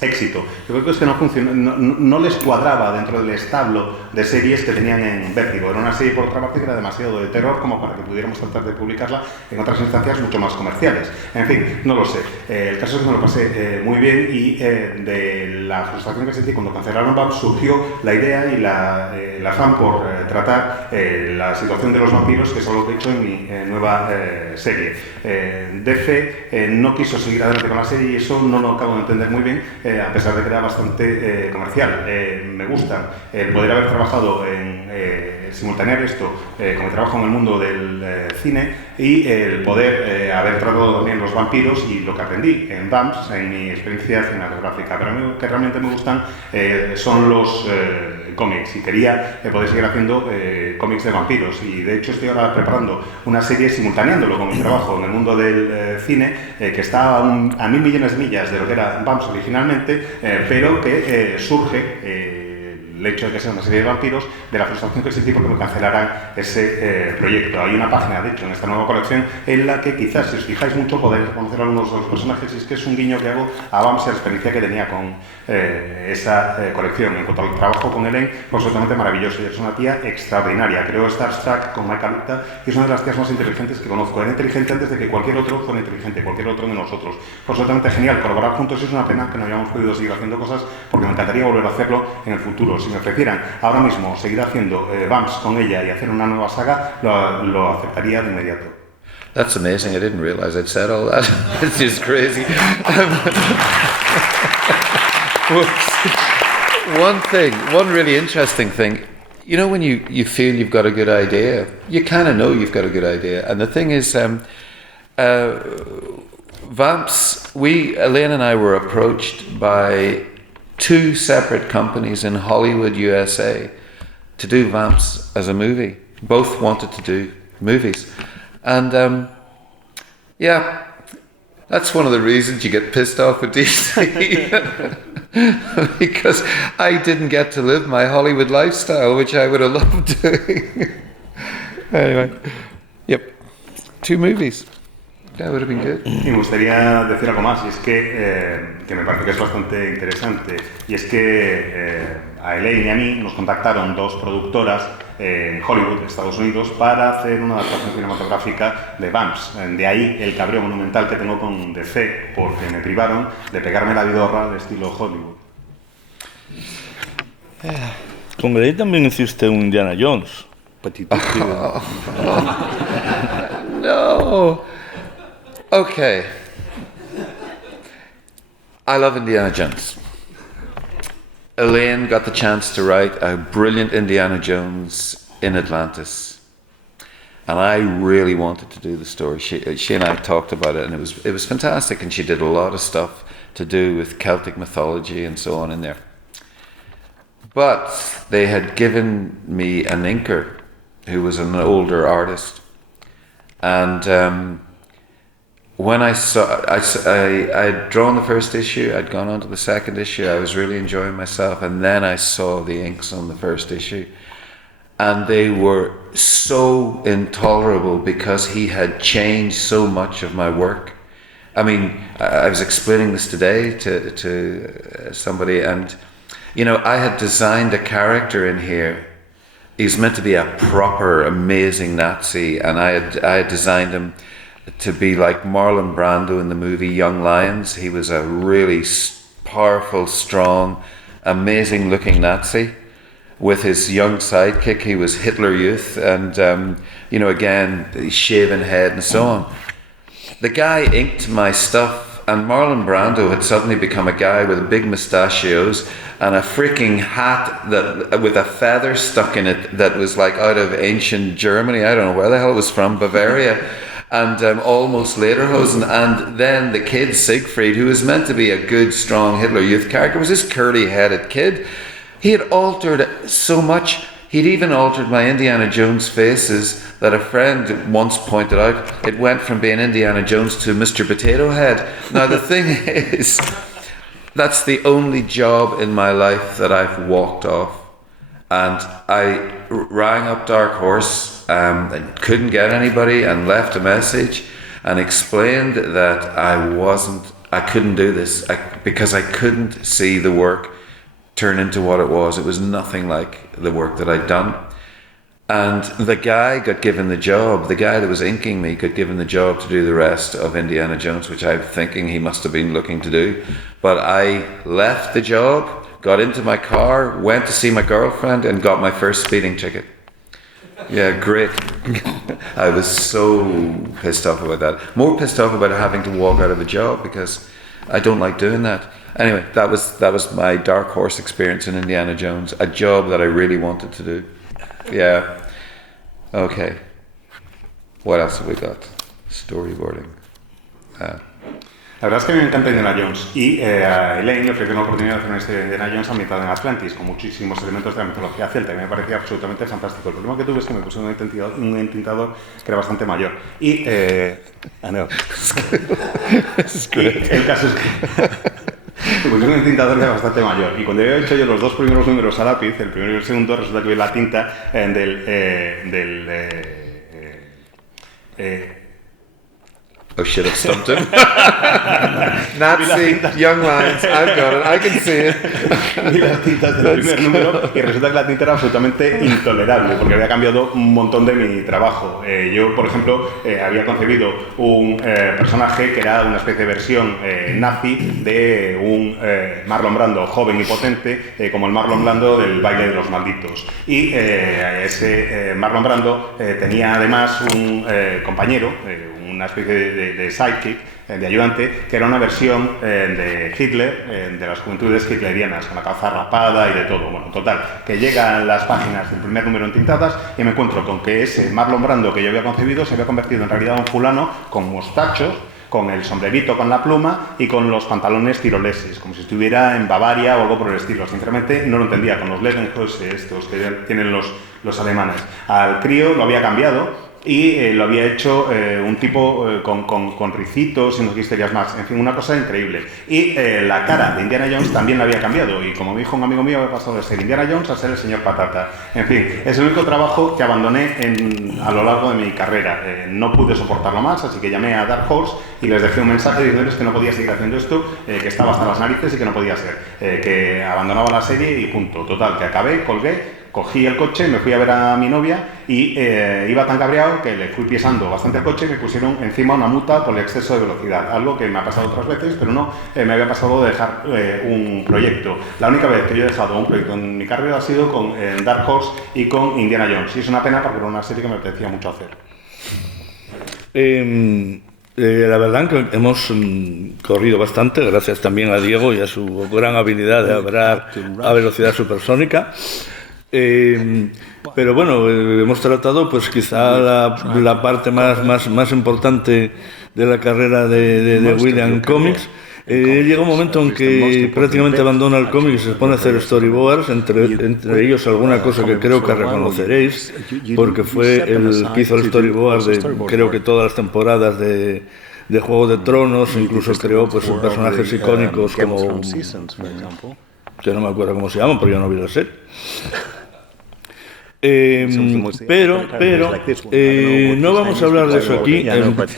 éxito. Yo creo que es que no les cuadraba dentro del establo de series que tenían en Vértigo. Era una serie, por otra parte, que era demasiado de terror como para que pudiéramos tratar de publicarla en otras instancias mucho más comerciales. En fin, no lo sé. El caso es que me lo pasé muy bien, y de la frustración que sentí cuando cancelaron Vamps surgió la idea y el afán por tratar la situación de los vampiros, que es algo que he hecho en mi nueva serie. DC no quiso seguir adelante con la serie, y eso no lo acabo de entender muy bien, a pesar de que era bastante comercial. Me gusta el poder haber trabajado en simultanear esto con el trabajo en el mundo del cine, y el poder haber tratado también los vampiros y lo que aprendí en Vamps, en mi experiencia cinematográfica. Pero a mí lo que realmente me gustan son los cómics, y quería poder seguir haciendo cómics de vampiros, y de hecho estoy ahora preparando una serie simultaneándolo con mi trabajo en el mundo del cine, que está a 1.000 millones de millas de lo que era Vamps originalmente, pero que surge el hecho de que sea una serie de vampiros de la frustración que sentí porque me cancelaran ese proyecto. Hay una página, de hecho, en esta nueva colección, en la que quizás, si os fijáis mucho, podéis reconocer a algunos de los personajes, y es que es un guiño que hago a Vamps y a la experiencia que tenía con esa colección. En cuanto al trabajo con Elaine, fue absolutamente maravilloso, y es una tía extraordinaria. Creó Star Trek con Michael Lupta, y es una de las tías más inteligentes que conozco. Era inteligente antes de que cualquier otro fuera inteligente, cualquier otro de nosotros. Fue absolutamente genial colaborar juntos, y es una pena que no hayamos podido seguir haciendo cosas, porque me encantaría volver a hacerlo en el futuro. Si me ofrecieran ahora mismo seguir haciendo Vamps con ella y hacer una nueva saga, lo aceptaría de inmediato. That's amazing. I didn't realize I'd said all that. It's just crazy. One really interesting thing, you know, when you feel you've got a good idea, you kind of know you've got a good idea. And the thing is, Vamps, Elaine and I were approached by 2 separate companies in Hollywood, USA, to do Vamps as a movie. Both wanted to do movies. And yeah, that's one of the reasons you get pissed off with DC. Because I didn't get to live my Hollywood lifestyle, which I would have loved doing. Anyway, yep, 2 movies. That would have been good. Y me gustaría decir algo más, y es que me parece que es bastante interesante, y es que a Elaine y a mí nos contactaron 2 productoras en Hollywood, Estados Unidos, para hacer una adaptación cinematográfica de Vamps. De ahí el cabreo monumental que tengo con DC, porque me privaron de pegarme la vidorra al estilo Hollywood. Con Elaine también hiciste un Indiana Jones. No. Okay. I love Indiana Jones. Elaine got the chance to write a brilliant Indiana Jones in Atlantis. And I really wanted to do the story. She and I talked about it, and it was fantastic, and she did a lot of stuff to do with Celtic mythology and so on in there. But they had given me an inker who was an older artist. And when I'd drawn the first issue, I'd gone on to the second issue, I was really enjoying myself, and then I saw the inks on the first issue, and they were so intolerable because he had changed so much of my work. I mean, I was explaining this today to somebody, and you know, I had designed a character in here He's meant to be a proper, amazing Nazi, and I had designed him to be like Marlon Brando in the movie Young Lions. He was a really powerful, strong, amazing-looking Nazi. With his young sidekick, he was Hitler Youth, and again, shaven head and so on. The guy inked my stuff, and Marlon Brando had suddenly become a guy with big mustachios and a freaking hat that with a feather stuck in it that was like out of ancient Germany. I don't know where the hell it was from, Bavaria. And almost lederhosen. And then the kid Siegfried, who was meant to be a good, strong Hitler Youth character, was this curly-headed kid. He had altered so much. He'd even altered my Indiana Jones faces that a friend once pointed out. It went from being Indiana Jones to Mr. Potato Head. Now the thing is, that's the only job in my life that I've walked off. And I rang up Dark Horse and couldn't get anybody, and left a message and explained that I couldn't do this because I couldn't see the work turn into what it was. It was nothing like the work that I'd done. And the guy got given the job, the guy that was inking me got given the job to do the rest of Indiana Jones, which I'm thinking he must have been looking to do. But I left the job, got into my car, went to see my girlfriend, and got my first speeding ticket. Yeah, great. I was so pissed off about that. More pissed off about having to walk out of a job because I don't like doing that. Anyway, that was my Dark Horse experience in Indiana Jones, a job that I really wanted to do. Yeah. Okay. What else have we got? Storyboarding. La verdad es que a mí me encanta Indiana Jones y a Elaine le ofreció una oportunidad de hacer una historia de Indiana Jones ambientada en Atlantis con muchísimos elementos de la mitología celta y me parecía absolutamente fantástico. El problema que tuve es que me puse un entintador que era bastante mayor y el caso es que me puse un entintador que era bastante mayor y cuando había hecho yo los dos primeros números a lápiz, el primero y el segundo, resulta que vi la tinta Oh shit, I've stumped him. Nazi, Young Lions, I've got it, I can see it. Vi las tintas del primer número y resulta que la tinta era absolutamente intolerable porque había cambiado un montón de mi trabajo. Yo, por ejemplo, había concebido un personaje que era una especie de versión nazi de un Marlon Brando joven y potente, como el Marlon Brando del Baile de los Malditos. Y ese Marlon Brando tenía además un compañero, una especie de sidekick, de ayudante, que era una versión de Hitler, de las juventudes hitlerianas, con la cabeza rapada y de todo. Bueno, total, que llegan las páginas del primer número entintadas y me encuentro con que ese Marlon Brando que yo había concebido se había convertido en realidad en un fulano con mostachos, con el sombrerito con la pluma y con los pantalones tiroleses, como si estuviera en Bavaria o algo por el estilo. Sinceramente no lo entendía, con los Lederhosen estos que tienen los alemanes. Al crío lo había cambiado y lo había hecho un tipo con ricitos y unas histerias más, en fin, una cosa increíble. Y la cara de Indiana Jones también la había cambiado y como me dijo un amigo mío, había pasado de ser Indiana Jones a ser el señor Patata. En fin, es el único trabajo que abandoné a lo largo de mi carrera. No pude soportarlo más, así que llamé a Dark Horse y les dejé un mensaje diciéndoles que no podía seguir haciendo esto, que estaba hasta las narices y que no podía ser, que abandonaba la serie y punto. Total, que acabé, colgué, cogí el coche, me fui a ver a mi novia y iba tan cabreado que le fui pisando bastante el coche y me pusieron encima una multa por el exceso de velocidad. Algo que me ha pasado otras veces, pero no me había pasado de dejar un proyecto. La única vez que yo he dejado un proyecto en mi carrera ha sido con Dark Horse y con Indiana Jones. Y es una pena porque era una serie que me apetecía mucho hacer. La verdad que hemos corrido bastante, gracias también a Diego y a su gran habilidad de hablar a velocidad supersónica. Pero bueno, hemos tratado pues quizá la parte más importante de la carrera de William Comics. Llega un momento en que prácticamente abandona el cómic y se pone a hacer storyboards, entre ellos alguna cosa que creo que reconoceréis, porque fue el que hizo el storyboard de creo que todas las temporadas de Juego de Tronos, incluso creó pues personajes icónicos como, que no me acuerdo cómo se llaman, pero yo no vi la serie. Pero no vamos a hablar de eso aquí,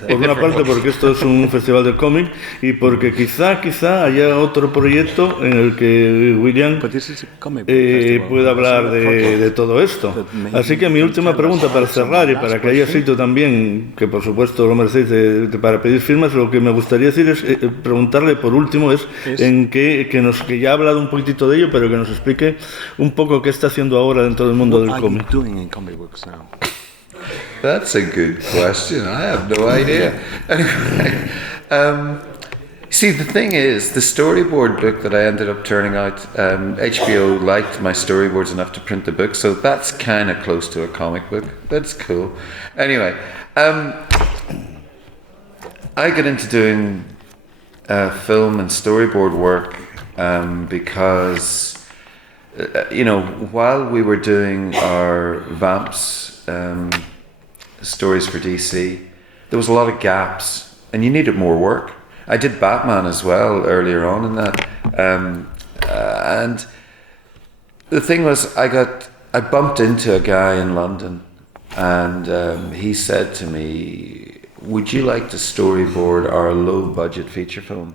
por una parte porque esto es un festival de cómic y porque quizá haya otro proyecto en el que William pueda hablar de todo esto. Así que mi última pregunta para cerrar y para que haya sitio también, que por supuesto lo merecéis para pedir firmas, lo que me gustaría decir es preguntarle por último que ya ha hablado un poquitito de ello, pero que nos explique un poco qué está haciendo ahora dentro del mundo del cómic. That's a good question. I have no idea. Anyway, see, the thing is, the storyboard book that I ended up turning out, HBO liked my storyboards enough to print the book, so that's kind of close to a comic book. That's cool. Anyway, I got into doing film and storyboard work because, while we were doing our Vamps stories for DC, there was a lot of gaps and you needed more work. I did Batman as well earlier on in that, and the thing was I bumped into a guy in London and he said to me, would you like to storyboard our low budget feature film?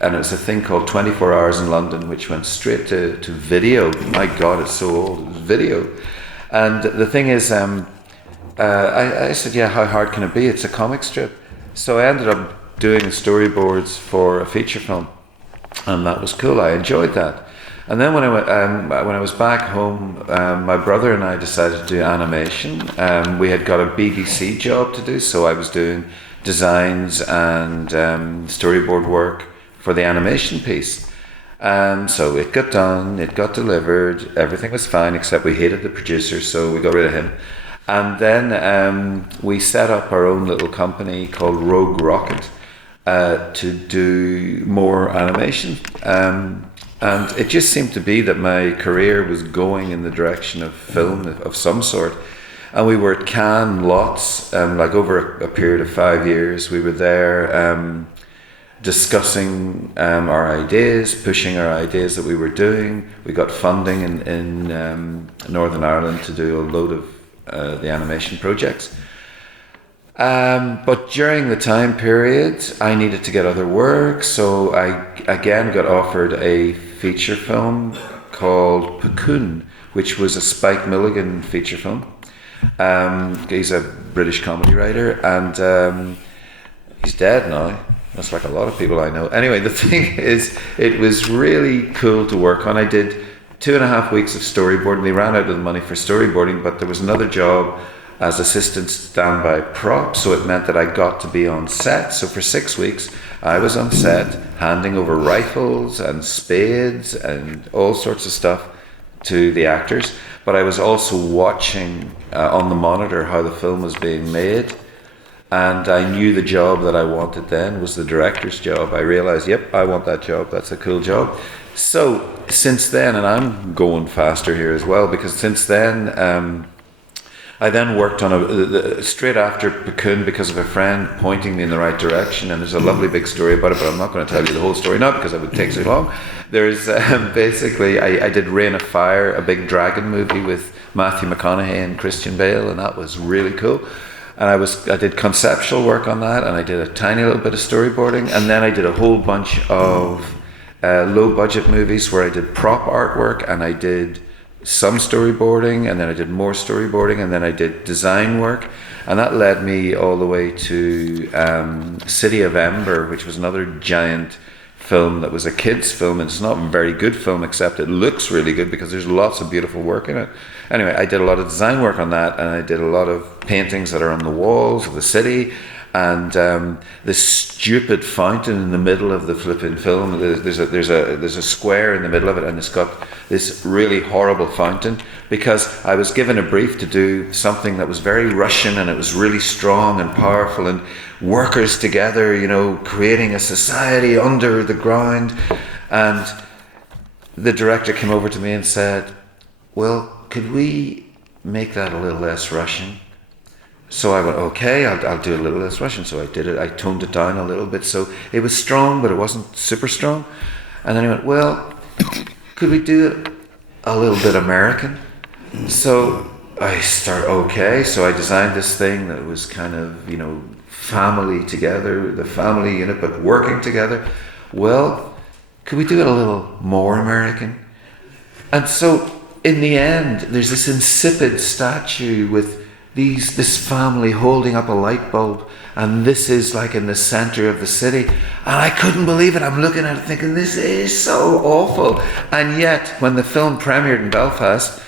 And it's a thing called 24 Hours in London, which went straight to video. My God, it's so old. It was video. And the thing is, I said, yeah, how hard can it be? It's a comic strip. So I ended up doing storyboards for a feature film. And that was cool. I enjoyed that. And then when I was back home, my brother and I decided to do animation. We had got a BBC job to do, so I was doing designs and storyboard work for the animation piece. So it got done, it got delivered, everything was fine except we hated the producer, so we got rid of him. And then we set up our own little company called Rogue Rocket to do more animation. And it just seemed to be that my career was going in the direction of film of some sort. And we were at Cannes lots, like over a period of 5 years. We were there discussing our ideas, pushing our ideas that we were doing. We got funding in Northern Ireland to do a load of the animation projects. But during the time period, I needed to get other work, so I again got offered a feature film called Puccoon, which was a Spike Milligan feature film. He's a British comedy writer, and he's dead now. That's like a lot of people I know. Anyway, the thing is, it was really cool to work on. I did 2.5 weeks of storyboarding. They ran out of the money for storyboarding, but there was another job as assistant standby prop, so it meant that I got to be on set. So for 6 weeks, I was on set, handing over rifles and spades and all sorts of stuff to the actors. But I was also watching on the monitor how the film was being made. And I knew the job that I wanted then was the director's job. I realized, yep, I want that job. That's a cool job. So since then, and I'm going faster here as well, because since then, I then worked on straight after Puccoon because of a friend pointing me in the right direction. And there's a lovely big story about it, but I'm not going to tell you the whole story now because it would take so long. There's basically, I did Reign of Fire, a big dragon movie with Matthew McConaughey and Christian Bale, and that was really cool. And I did conceptual work on that, and I did a tiny little bit of storyboarding, and then I did a whole bunch of low budget movies where I did prop artwork, and I did some storyboarding, and then I did more storyboarding, and then I did design work, and that led me all the way to City of Ember, which was another giant film that was a kids film, and it's not a very good film except it looks really good because there's lots of beautiful work in it. Anyway, I did a lot of design work on that, and I did a lot of paintings that are on the walls of the city, and this stupid fountain in the middle of the flipping film. There's a square in the middle of it, and it's got this really horrible fountain because I was given a brief to do something that was very Russian, and it was really strong and powerful, and workers together, creating a society under the ground. And the director came over to me and said, well, could we make that a little less Russian? So I went, okay, I'll do a little less Russian. So I did it. I toned it down a little bit. So it was strong, but it wasn't super strong. And then he went, well, could we do it a little bit American? So so I designed this thing that was kind of, family together, the family unit, but working together. Well, could we do it a little more American? And so in the end, there's this insipid statue with this family holding up a light bulb, and this is like in the center of the city, and I couldn't believe it. I'm looking at it thinking, this is so awful. And yet, when the film premiered in Belfast,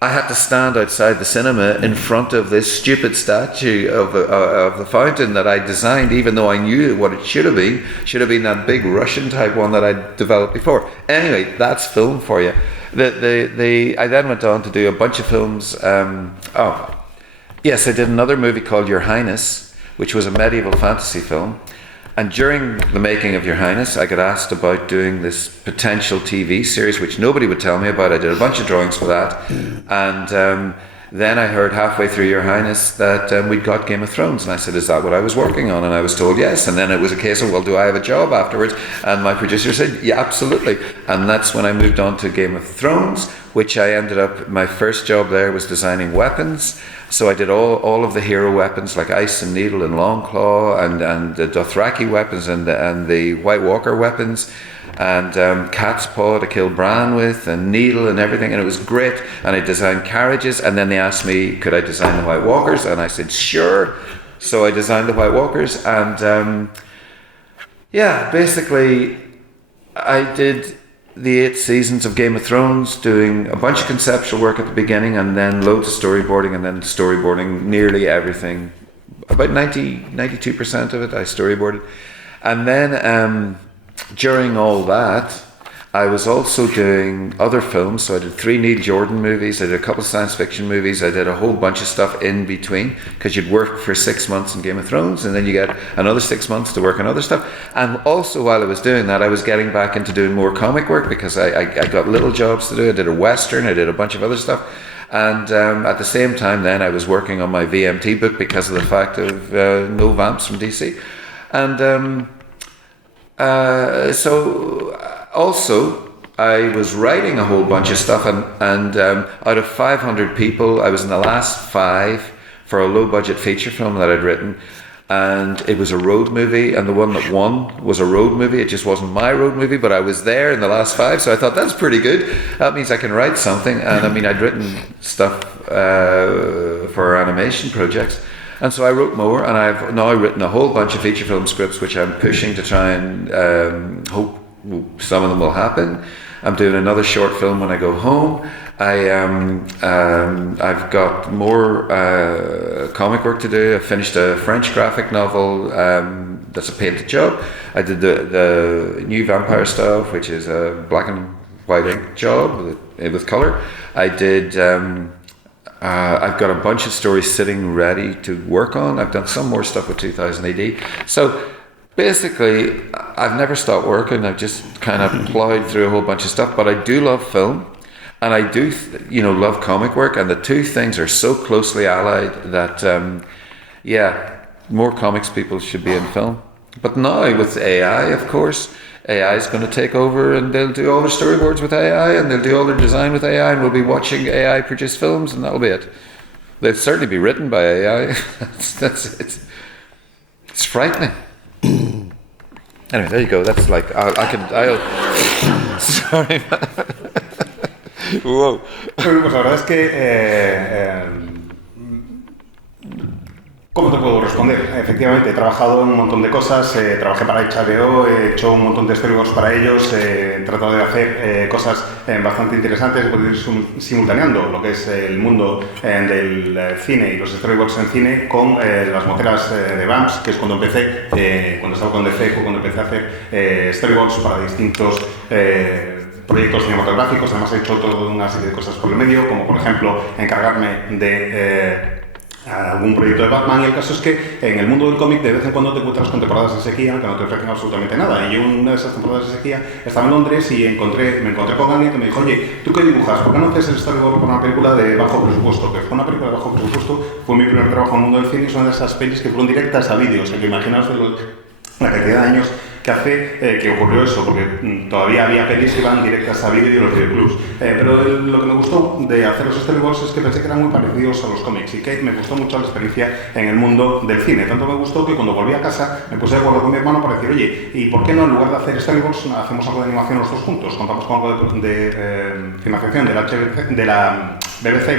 I had to stand outside the cinema in front of this stupid statue of the fountain that I designed, even though I knew what it should have been that big Russian type one that I'd developed before. Anyway, that's film for you. I then went on to do a bunch of films. Yes, I did another movie called Your Highness, which was a medieval fantasy film. And during the making of Your Highness, I got asked about doing this potential TV series, which nobody would tell me about. I did a bunch of drawings for that. And then I heard halfway through Your Highness that we'd got Game of Thrones. And I said, is that what I was working on? And I was told yes. And then it was a case of, well, do I have a job afterwards? And my producer said, yeah, absolutely. And that's when I moved on to Game of Thrones, which I ended up, my first job there was designing weapons. So I did all of the hero weapons like Ice and Needle and Longclaw and the Dothraki weapons and the White Walker weapons and Cat's Paw to kill Bran with and Needle and everything, and it was great. And I designed carriages, and then they asked me could I design the White Walkers, and I said sure. So I designed the White Walkers, and basically I did the 8 seasons of Game of Thrones, doing a bunch of conceptual work at the beginning and then loads of storyboarding, and then storyboarding nearly everything. About 92% of it I storyboarded. And then during all that, I was also doing other films. So I did 3 Neil Jordan movies, I did a couple of science fiction movies, I did a whole bunch of stuff in between, because you'd work for 6 months in Game of Thrones and then you get another 6 months to work on other stuff. And also while I was doing that, I was getting back into doing more comic work, because I got little jobs to do. I did a Western, I did a bunch of other stuff. And at the same time then I was working on my VMT book because of the fact of no vamps from DC. And also, I was writing a whole bunch of stuff, and out of 500 people, I was in the last 5 for a low-budget feature film that I'd written, and it was a road movie, and the one that won was a road movie. It just wasn't my road movie, but I was there in the last 5, so I thought, that's pretty good. That means I can write something, and I mean, I'd written stuff for animation projects. And so I wrote more, and I've now written a whole bunch of feature film scripts, which I'm pushing to try and hope some of them will happen. I'm doing another short film when I go home. I've got more comic work to do. I finished a French graphic novel that's a painted job. I did the new Vampire Stuff, which is a black and white ink job with colour. I did... I've got a bunch of stories sitting ready to work on. I've done some more stuff with 2000 AD. So basically, I've never stopped working. I've just kind of plowed through a whole bunch of stuff. But I do love film, and I do, love comic work. And the two things are so closely allied that, more comics people should be in film. But now with AI, of course, AI is going to take over, and they'll do all their storyboards with AI, and they'll do all their design with AI, and we'll be watching AI produce films, and that'll be it. They'll certainly be written by AI. It's frightening. Anyway, there you go. That's like I'll sorry. Whoa. Pues la verdad es que ¿cómo te puedo responder? Efectivamente, he trabajado en un montón de cosas, trabajé para HBO, he hecho un montón de storyboards para ellos, he tratado de hacer cosas bastante interesantes, he podido ir simultaneando lo que es el mundo del cine y los storyboards en cine con las moteras de Vamps, que es cuando empecé, cuando estaba con DC, fue cuando empecé a hacer storyboards para distintos proyectos cinematográficos. Además he hecho toda una serie de cosas por el medio, como por ejemplo encargarme de algún proyecto de Batman, y el caso es que en el mundo del cómic de vez en cuando te encuentras con temporadas de sequía que no te ofrecen absolutamente nada. Y yo en una de esas temporadas de sequía estaba en Londres y me encontré con alguien que me dijo: oye, ¿tú qué dibujas? ¿Por qué no haces el storyboard para una película de bajo presupuesto? Que fue una película de bajo presupuesto, fue mi primer trabajo en el mundo del cine, y es una de esas pelis que fueron directas a vídeo. O sea, que imaginaos la cantidad de años que hace que ocurrió eso, porque todavía había pelis que iban directas a vídeo y los videoclubs. Pero lo que me gustó de hacer los storyboards es que pensé que eran muy parecidos a los cómics y que me gustó mucho la experiencia en el mundo del cine. Tanto me gustó que cuando volví a casa me puse de acuerdo con mi hermano para decir, oye, ¿y por qué no en lugar de hacer storyboards hacemos algo de animación los dos juntos? Contamos con algo de financiación de la BBC,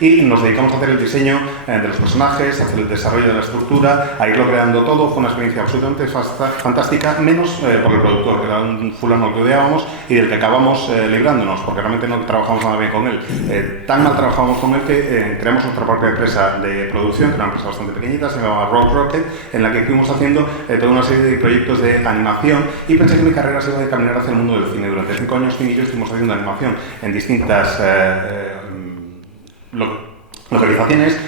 y nos dedicamos a hacer el diseño de los personajes, a hacer el desarrollo de la estructura, a irlo creando todo. Fue una experiencia absolutamente fantástica, menos por el productor, que era un fulano que odiábamos y del que acabamos librándonos, porque realmente no trabajamos nada bien con él. Tan mal trabajamos con él que creamos nuestra propia empresa de producción, que era una empresa bastante pequeñita, se llamaba Rock Rocket, en la que fuimos haciendo toda una serie de proyectos de animación, y pensé que mi carrera se iba a caminar hacia el mundo del cine. Durante 5 años y medio estuvimos haciendo animación en distintas localizaciones,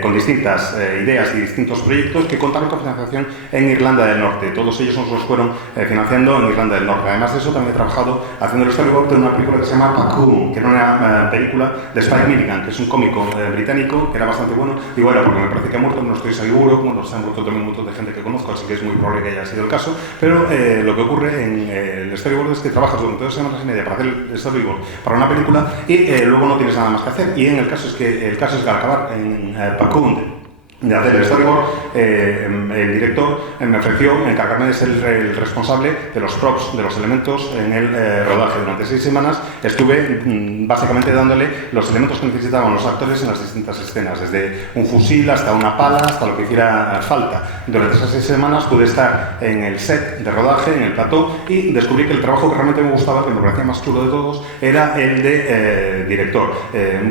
con distintas ideas y distintos proyectos que contaban con financiación en Irlanda del Norte. Todos ellos nos los fueron financiando en Irlanda del Norte. Además de eso, también he trabajado haciendo el storyboard de una película que se llama Pacoon, que era una película de Spike Milligan, que es un cómico británico, que era bastante bueno. Y bueno, porque me parece que ha muerto, no estoy seguro, bueno, se han muerto también un montón de gente que conozco, así que es muy probable que haya sido el caso. Pero lo que ocurre en el storyboard es que trabajas durante 2 semanas y media para hacer el storyboard para una película y luego no tienes nada más que hacer. Y en el caso es que al acabar en Pacoon de hacer el storyboard, el director me ofreció encargarme de ser el responsable de los props, de los elementos en el rodaje. Durante 6 semanas estuve básicamente dándole los elementos que necesitaban los actores en las distintas escenas, desde un fusil hasta una pala, hasta lo que hiciera falta. Durante esas 6 semanas pude estar en el set de rodaje, en el plató, y descubrí que el trabajo que realmente me gustaba, que me parecía más chulo de todos, era el de director.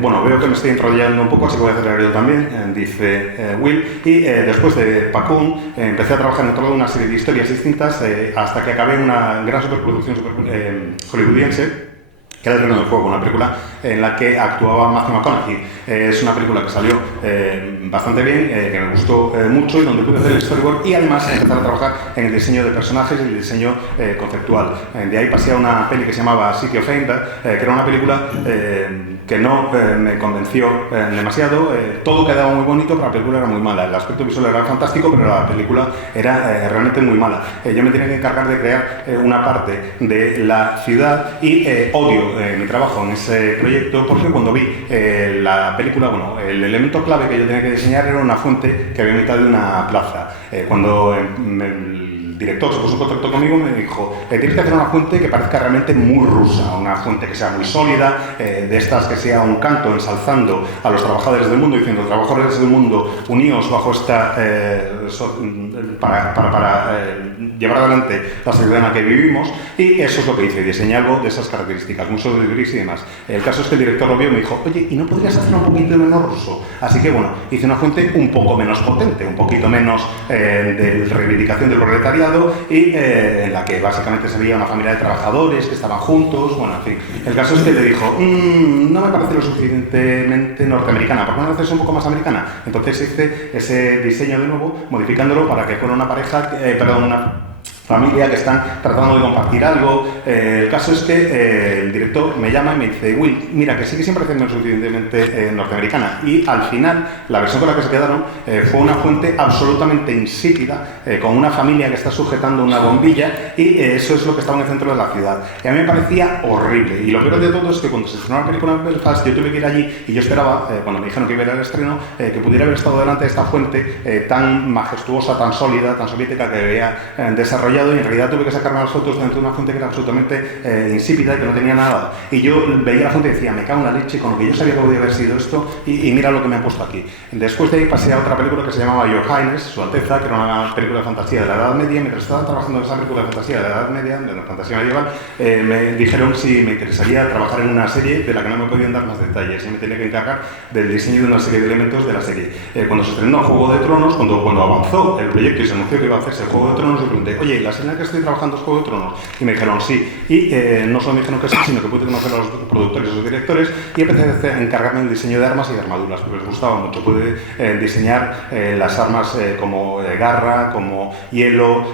Bueno, veo que me estoy enrollando un poco, así que voy a acelerar yo también, dice Will, y después de Pacoon empecé a trabajar en toda una serie de historias distintas hasta que acabé en una gran superproducción hollywoodiense, que era El Reino del Fuego, una película en la que actuaba Matthew McConaughey. Es una película que salió bastante bien, que me gustó mucho y donde pude hacer el storyboard y además empezar a trabajar en el diseño de personajes y el diseño conceptual. De ahí pasé a una peli que se llamaba City of Anger, que era una película que no me convenció demasiado. Todo quedaba muy bonito, pero la película era muy mala. El aspecto visual era fantástico, pero la película era realmente muy mala. Yo me tenía que encargar de crear una parte de la ciudad y odio mi trabajo en ese proyecto, porque cuando vi la película, bueno, el elemento clave que yo tenía que diseñar era una fuente que había en mitad de una plaza. Cuando el director se puso en contacto conmigo, me dijo, tienes que hacer una fuente que parezca realmente muy rusa, una fuente que sea muy sólida, de estas que sea un canto ensalzando a los trabajadores del mundo, diciendo, trabajadores del mundo, uníos bajo esta, para llevar adelante la sociedad en la que vivimos. Y eso es lo que hice, diseñé algo de esas características, mucho de gris y demás. El caso es que el director lo vio y me dijo, oye, ¿y no podrías hacerlo un poquito menos ruso? Así que bueno, hice una fuente un poco menos potente, un poquito menos de reivindicación del proletariado, y en la que básicamente se veía una familia de trabajadores que estaban juntos. Bueno, en fin, el caso es que le dijo, no me parece lo suficientemente norteamericana, ¿por qué no lo haces un poco más americana? Entonces hice ese diseño de nuevo, modificándolo para que fuera una pareja, una familia que están tratando de compartir algo. El caso es que el director me llama y me dice, Will, mira, que sí que siempre hacen lo suficientemente norteamericana. Y al final, la versión con la que se quedaron fue una fuente absolutamente insípida, con una familia que está sujetando una bombilla, y eso es lo que estaba en el centro de la ciudad. Y a mí me parecía horrible. Y lo peor de todo es que cuando se estrenó la película en Belfast, yo tuve que ir allí y yo esperaba, cuando me dijeron que iba a ir al estreno, que pudiera haber estado delante de esta fuente tan majestuosa, tan sólida, tan soviética que había desarrollado, y en realidad tuve que sacarme las fotos dentro de una fuente que era absolutamente insípida y que no tenía nada. Y yo veía la fuente y decía, me cago en la leche con lo que yo sabía que podía haber sido esto, y mira lo que me han puesto aquí. Después de ahí pasé a otra película que se llamaba Your Highness, Su Alteza, que era una película de fantasía de la Edad Media. Mientras estaba trabajando en esa película de fantasía de la Edad Media, de la fantasía medieval, me dijeron si me interesaría trabajar en una serie de la que no me podían dar más detalles, y me tenía que encargar del diseño de una serie de elementos de la serie. Cuando se estrenó Juego de Tronos, cuando avanzó el proyecto y se anunció que iba a hacerse Juego de Tronos, yo pregunté, oye, ¿la serie en la que estoy trabajando es Juego de Tronos? Y me dijeron sí. Y no solo me dijeron que sí, sino que pude conocer a los productores y los directores, y empecé a encargarme del diseño de armas y de armaduras, porque les gustaba mucho. Pude diseñar las armas como garra, como hielo,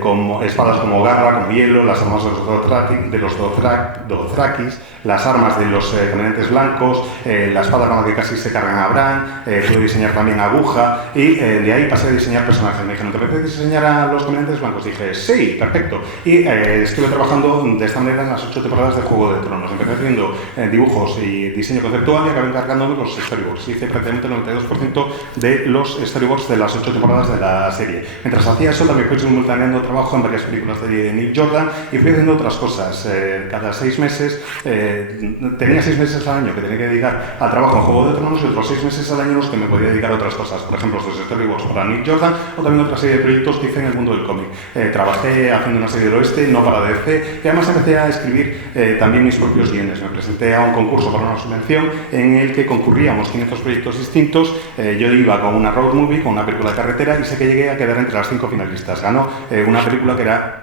como espadas como garra, como hielo, las armas de los dothrakis, las armas de los caminantes blancos, la espada con la que casi se cargan a Bran. Pude diseñar también aguja, y de ahí pasé a diseñar personajes. Me dijeron, ¿te apetece diseñar a los caminantes blancos? Dije Sí, perfecto. Y estuve trabajando de esta manera en las 8 temporadas de Juego de Tronos. Empecé haciendo dibujos y diseño conceptual y acabé encargándome los storyboards. Hice prácticamente el 92% de los storyboards de las 8 temporadas de la serie. Mientras hacía eso, también fui simultaneando trabajo en varias películas de Nick Jordan y fui haciendo otras cosas. Cada 6 meses, tenía 6 meses al año que tenía que dedicar al trabajo en Juego de Tronos y otros 6 meses al año en los que me podía dedicar a otras cosas. Por ejemplo, los storyboards para Nick Jordan o también otra serie de proyectos que hice en el mundo del cómic. Trabajé haciendo una serie del oeste, no para DC, y además empecé a escribir también mis propios guiones. Me presenté a un concurso para una subvención en el que concurríamos 500 proyectos distintos. Yo iba con una road movie, con una película de carretera, y sé que llegué a quedar entre las 5 finalistas. Ganó una película que era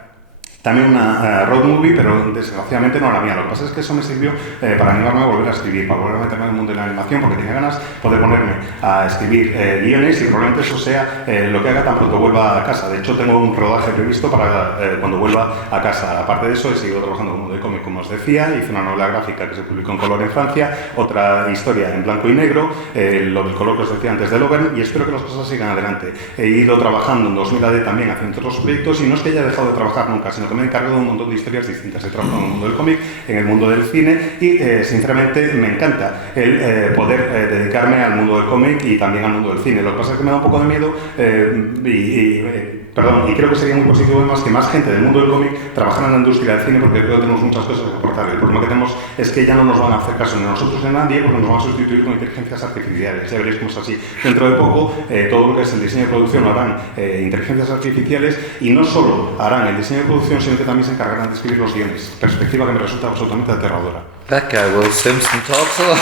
también una road movie, pero desgraciadamente no la mía. Lo que pasa es que eso me sirvió para animarme a volver a escribir, para volver a meterme en el mundo de la animación, porque tenía ganas de poder ponerme a escribir guiones y probablemente eso sea lo que haga tan pronto vuelva a casa. De hecho, tengo un rodaje previsto para cuando vuelva a casa. Aparte de eso, he seguido trabajando en el mundo de cómic, como os decía. Hice una novela gráfica que se publicó en color en Francia, otra historia en blanco y negro, lo del color que os decía antes de Logan, y espero que las cosas sigan adelante. He ido trabajando en 2000 AD también haciendo otros proyectos, y no es que haya dejado de trabajar nunca, sino que me he encargado de un montón de historias distintas. He trabajado en el mundo del cómic, en el mundo del cine, y sinceramente me encanta el poder dedicarme al mundo del cómic y también al mundo del cine. Lo que pasa es que me da un poco de miedo y creo que sería muy positivo además que más gente del mundo del cómic trabajara en la industria del cine, porque creo que tenemos muchas cosas que aportar. El problema que tenemos es que ya no nos van a hacer caso ni a nosotros ni a nadie, porque nos van a sustituir con inteligencias artificiales. Ya veréis cómo es así. Dentro de poco, todo lo que es el diseño de producción lo harán inteligencias artificiales, y no solo harán el diseño de producción, sino que también se encargarán de escribir los guiones. Perspectiva que me resulta absolutamente aterradora. That guy, Will Simpson, talks a lot.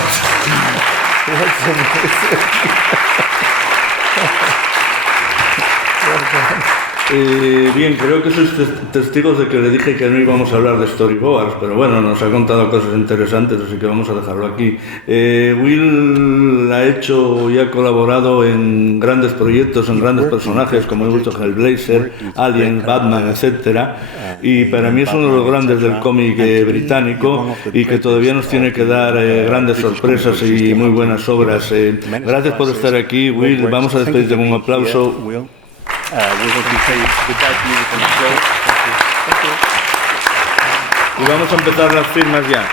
Bien, creo que sois testigos de que le dije que no íbamos a hablar de storyboards, pero bueno, nos ha contado cosas interesantes, así que vamos a dejarlo aquí. Will ha hecho y ha colaborado en grandes proyectos, en grandes personajes, como he visto Hellblazer, Alien, Batman, etcétera, y para mí es uno de los grandes del cómic británico, y que todavía nos tiene que dar grandes sorpresas y muy buenas obras. Gracias por estar aquí, Will. Vamos a despedirte con un aplauso. We're going to say goodbye to you from the show. Thank you. Y vamos a empezar las firmas ya.